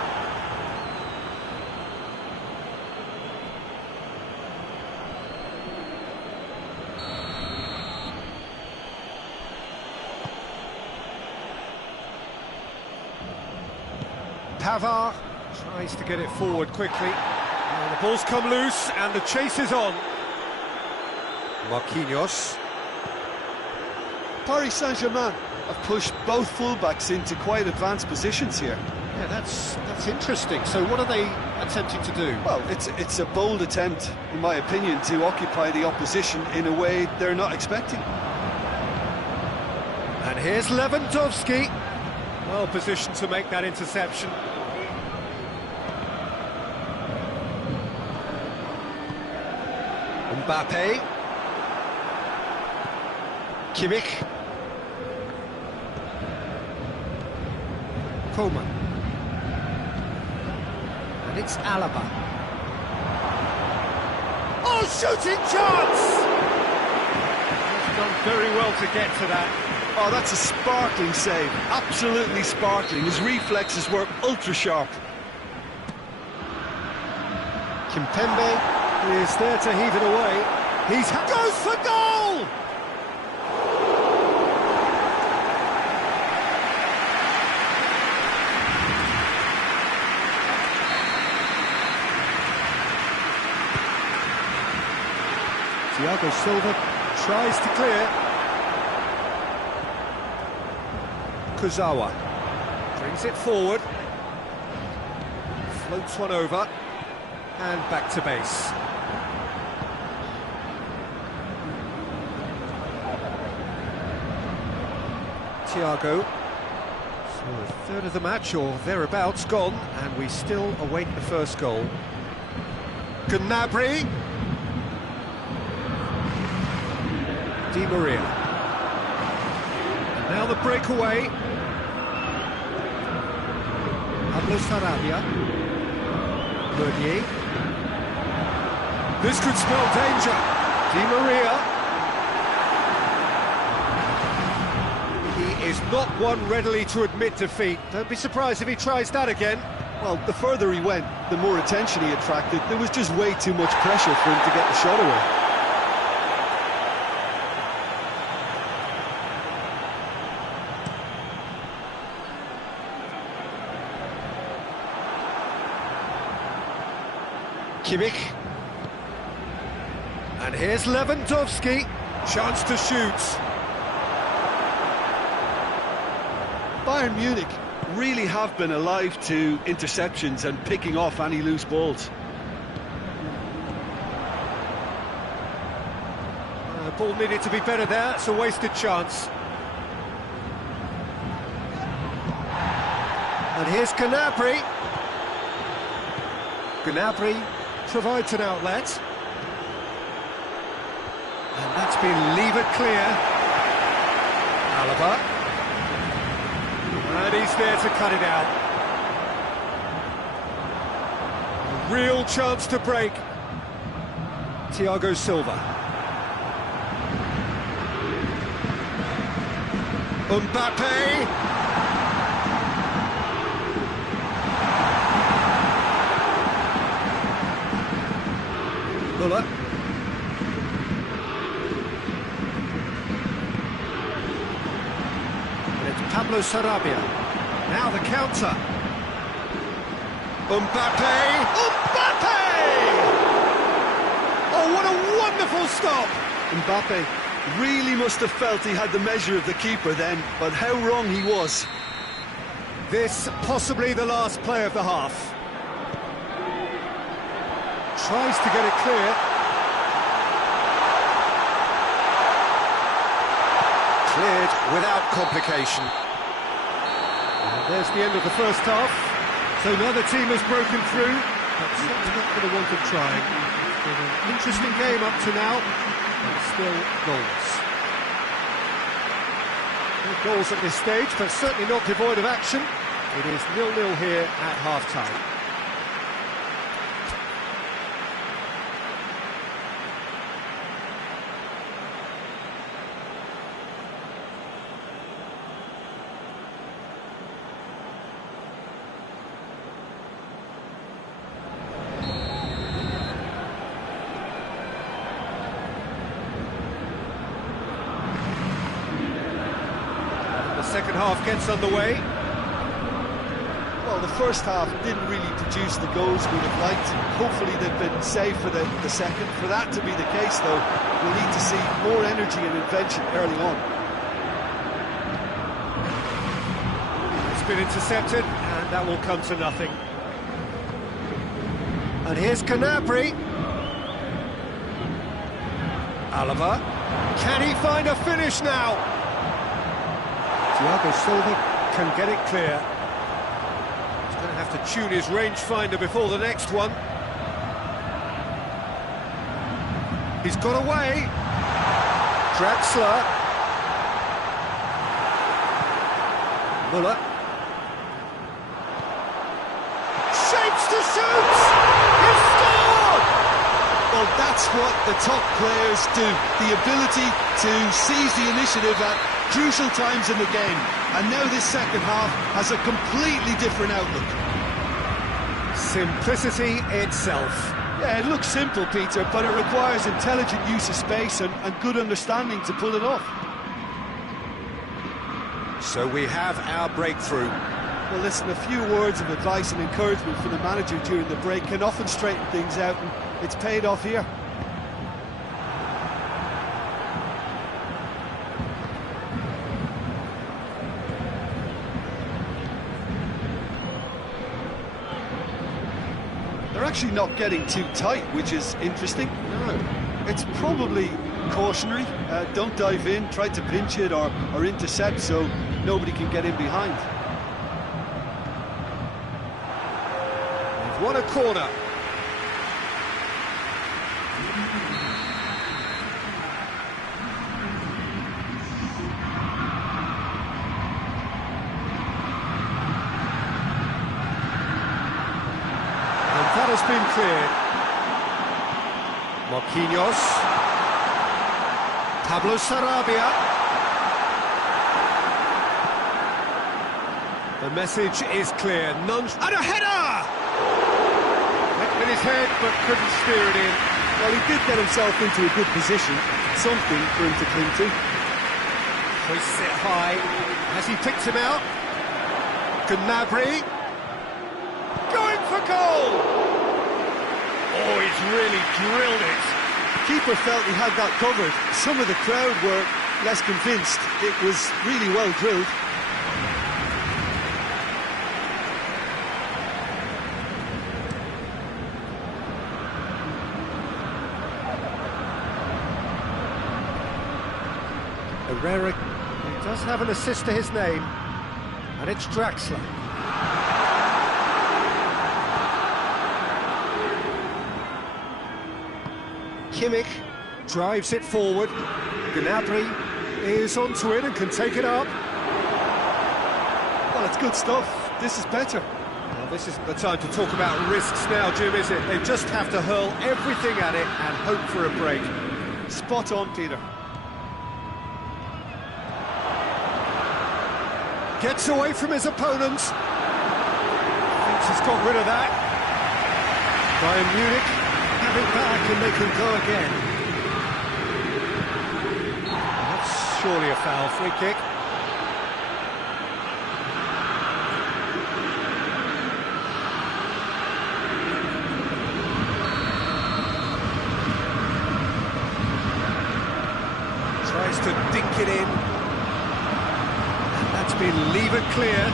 Pavard tries to get it forward quickly. And the ball's come loose and the chase is on. Marquinhos. Paris Saint-Germain have pushed both fullbacks into quite advanced positions here. Yeah, that's interesting. So what are they attempting to do? Well, it's a bold attempt, in my opinion, to occupy the opposition in a way they're not expecting. And here's Lewandowski. Well positioned to make that interception. Mbappe. Kimmich. Coman. And it's Alaba. Oh, shooting chance! He's done very well to get to that. Oh, that's a sparkling save. Absolutely sparkling. His reflexes were ultra-sharp. Kimpembe is there to heave it away. He's goes for goal! Thiago Silva tries to clear. Kurzawa brings it forward. Floats one over. And back to base. Thiago. So a third of the match, or thereabouts, gone, and we still await the first goal. Gnabry. Di Maria. And now the breakaway. Pablo Sarabia. Meunier. This could spell danger. Di Maria. He is not one readily to admit defeat. Don't be surprised if he tries that again. Well, the further he went, the more attention he attracted. There was just way too much pressure for him to get the shot away. Kimmich. And here's Lewandowski. Chance to shoot. Bayern Munich really have been alive to interceptions and picking off any loose balls. Ball needed to be better there, it's a wasted chance. And here's Gnabry. Gnabry provides an outlet. And that's been levered clear. Alaba. And he's there to cut it out. A real chance to break. Thiago Silva. Mbappe. Muller. And it's Pablo Sarabia. Now the counter. Mbappe. Mbappe! Oh, what a wonderful stop! Mbappe really must have felt he had the measure of the keeper then, but how wrong he was. This possibly the last play of the half. Tries to get it clear. Cleared without complication. And there's the end of the first half. So neither team has broken through, but certainly not for the want of trying. It's been an interesting game up to now, but still goals. No goals at this stage, but certainly not devoid of action. It is 0-0 here at half-time. Second half gets underway. Well, the first half didn't really produce the goals we'd have liked. Hopefully they've been saved for the second. For that to be the case, though, we'll need to see more energy and invention early on. It's been intercepted, and that will come to nothing. And here's Gnabry. Alaba. Can he find a finish now? Thiago Silva can get it clear. He's going to have to tune his rangefinder before the next one. He's got away. Draxler. Muller. Shapes to shoot! He's scored! Well, that's what the top players do. The ability to seize the initiative at crucial times in the game, and now this second half has a completely different outlook. Simplicity itself. Yeah, it looks simple, Peter, but it requires intelligent use of space and good understanding to pull it off. So we have our breakthrough. Well, listen, a few words of advice and encouragement from the manager during the break can often straighten things out, and it's paid off here. They're actually not getting too tight, which is interesting. No. It's probably cautionary. Don't dive in, try to pinch it or intercept so nobody can get in behind. They've won a corner. That has been cleared. Marquinhos. Pablo Sarabia. The message is clear. None... And a header! Hit with his head, but couldn't steer it in. Well, he did get himself into a good position. Something for him to cling to. Hoists it high. Has he picked him out? Gnabry. Going for goal! Oh, he's really drilled it. Keeper felt he had that covered. Some of the crowd were less convinced. It was really well drilled. Herrera, he does have an assist to his name, and it's Draxler. Kimmich drives it forward. Gnabry is onto it and can take it up. Well, it's good stuff. This is better. Well, this isn't the time to talk about risks now, Jim, is it? They just have to hurl everything at it and hope for a break. Spot on, Peter. Gets away from his opponent. Thinks he's got rid of that. Bayern Munich have it back and they can go again. That's surely a foul. Free kick. Tries to dink it in. That's been levered clear.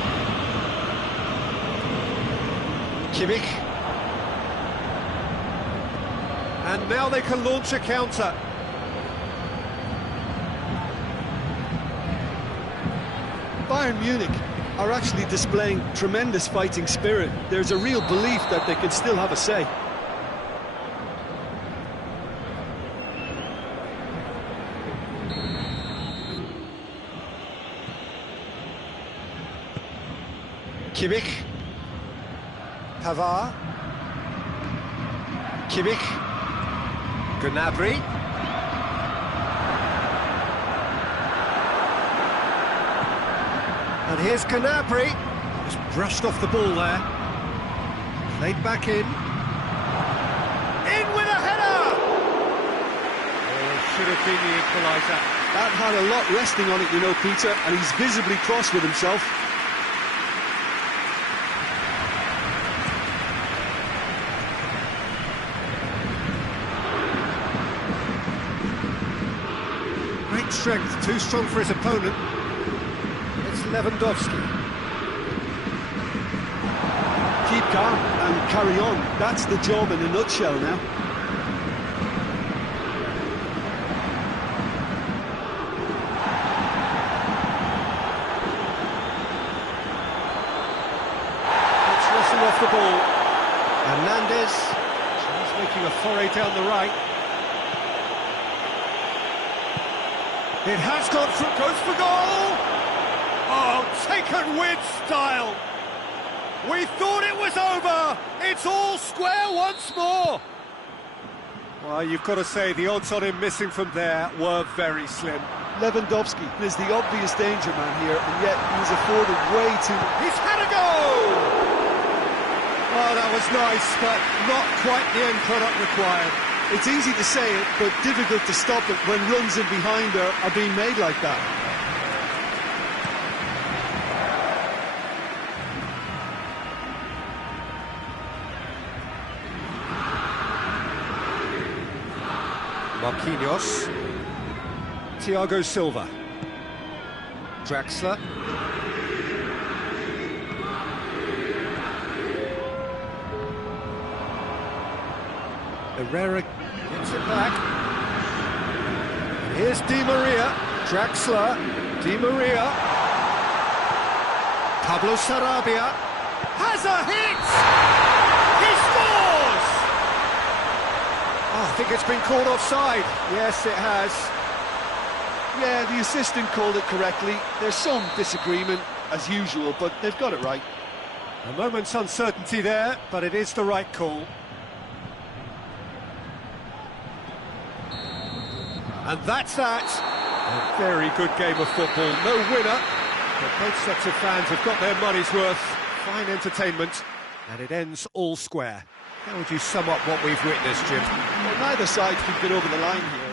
Kimmich. And now they can launch a counter. Bayern Munich are actually displaying tremendous fighting spirit. There's a real belief that they can still have a say. Kimmich. Pavard. Kimmich. Gnabry. And here's Gnabry. Just brushed off the ball there. Played back in. In with a header! Oh, should have been the equaliser. That had a lot resting on it, you know, Peter, and he's visibly cross with himself. Great strength, too strong for his opponent. It's Lewandowski. Keep calm and carry on. That's the job in a nutshell now. It's wrestled off the ball. Hernandez. He's making a foray down the right. It has gone through, goes for goal! Oh, taken with style! We thought it was over! It's all square once more! Well, you've got to say, the odds on him missing from there were very slim. Lewandowski is the obvious danger man here, and yet he's afforded way too... He's had a go! Oh, that was nice, but not quite the end product required. It's easy to say it, but difficult to stop it when runs in behind are being made like that. Marquinhos. Thiago Silva. Draxler. Herrera gets it back. And here's Di Maria. Draxler. Di Maria. Pablo Sarabia. Has a hit! He scores! Oh, I think it's been called offside. Yes, it has. Yeah, the assistant called it correctly. There's some disagreement, as usual, but they've got it right. A moment's uncertainty there, but it is the right call. And that's that. A very good game of football. No winner, but both sets of fans have got their money's worth. Fine entertainment, and it ends all square. How would you sum up what we've witnessed, Jim? Well, neither side could get over the line here.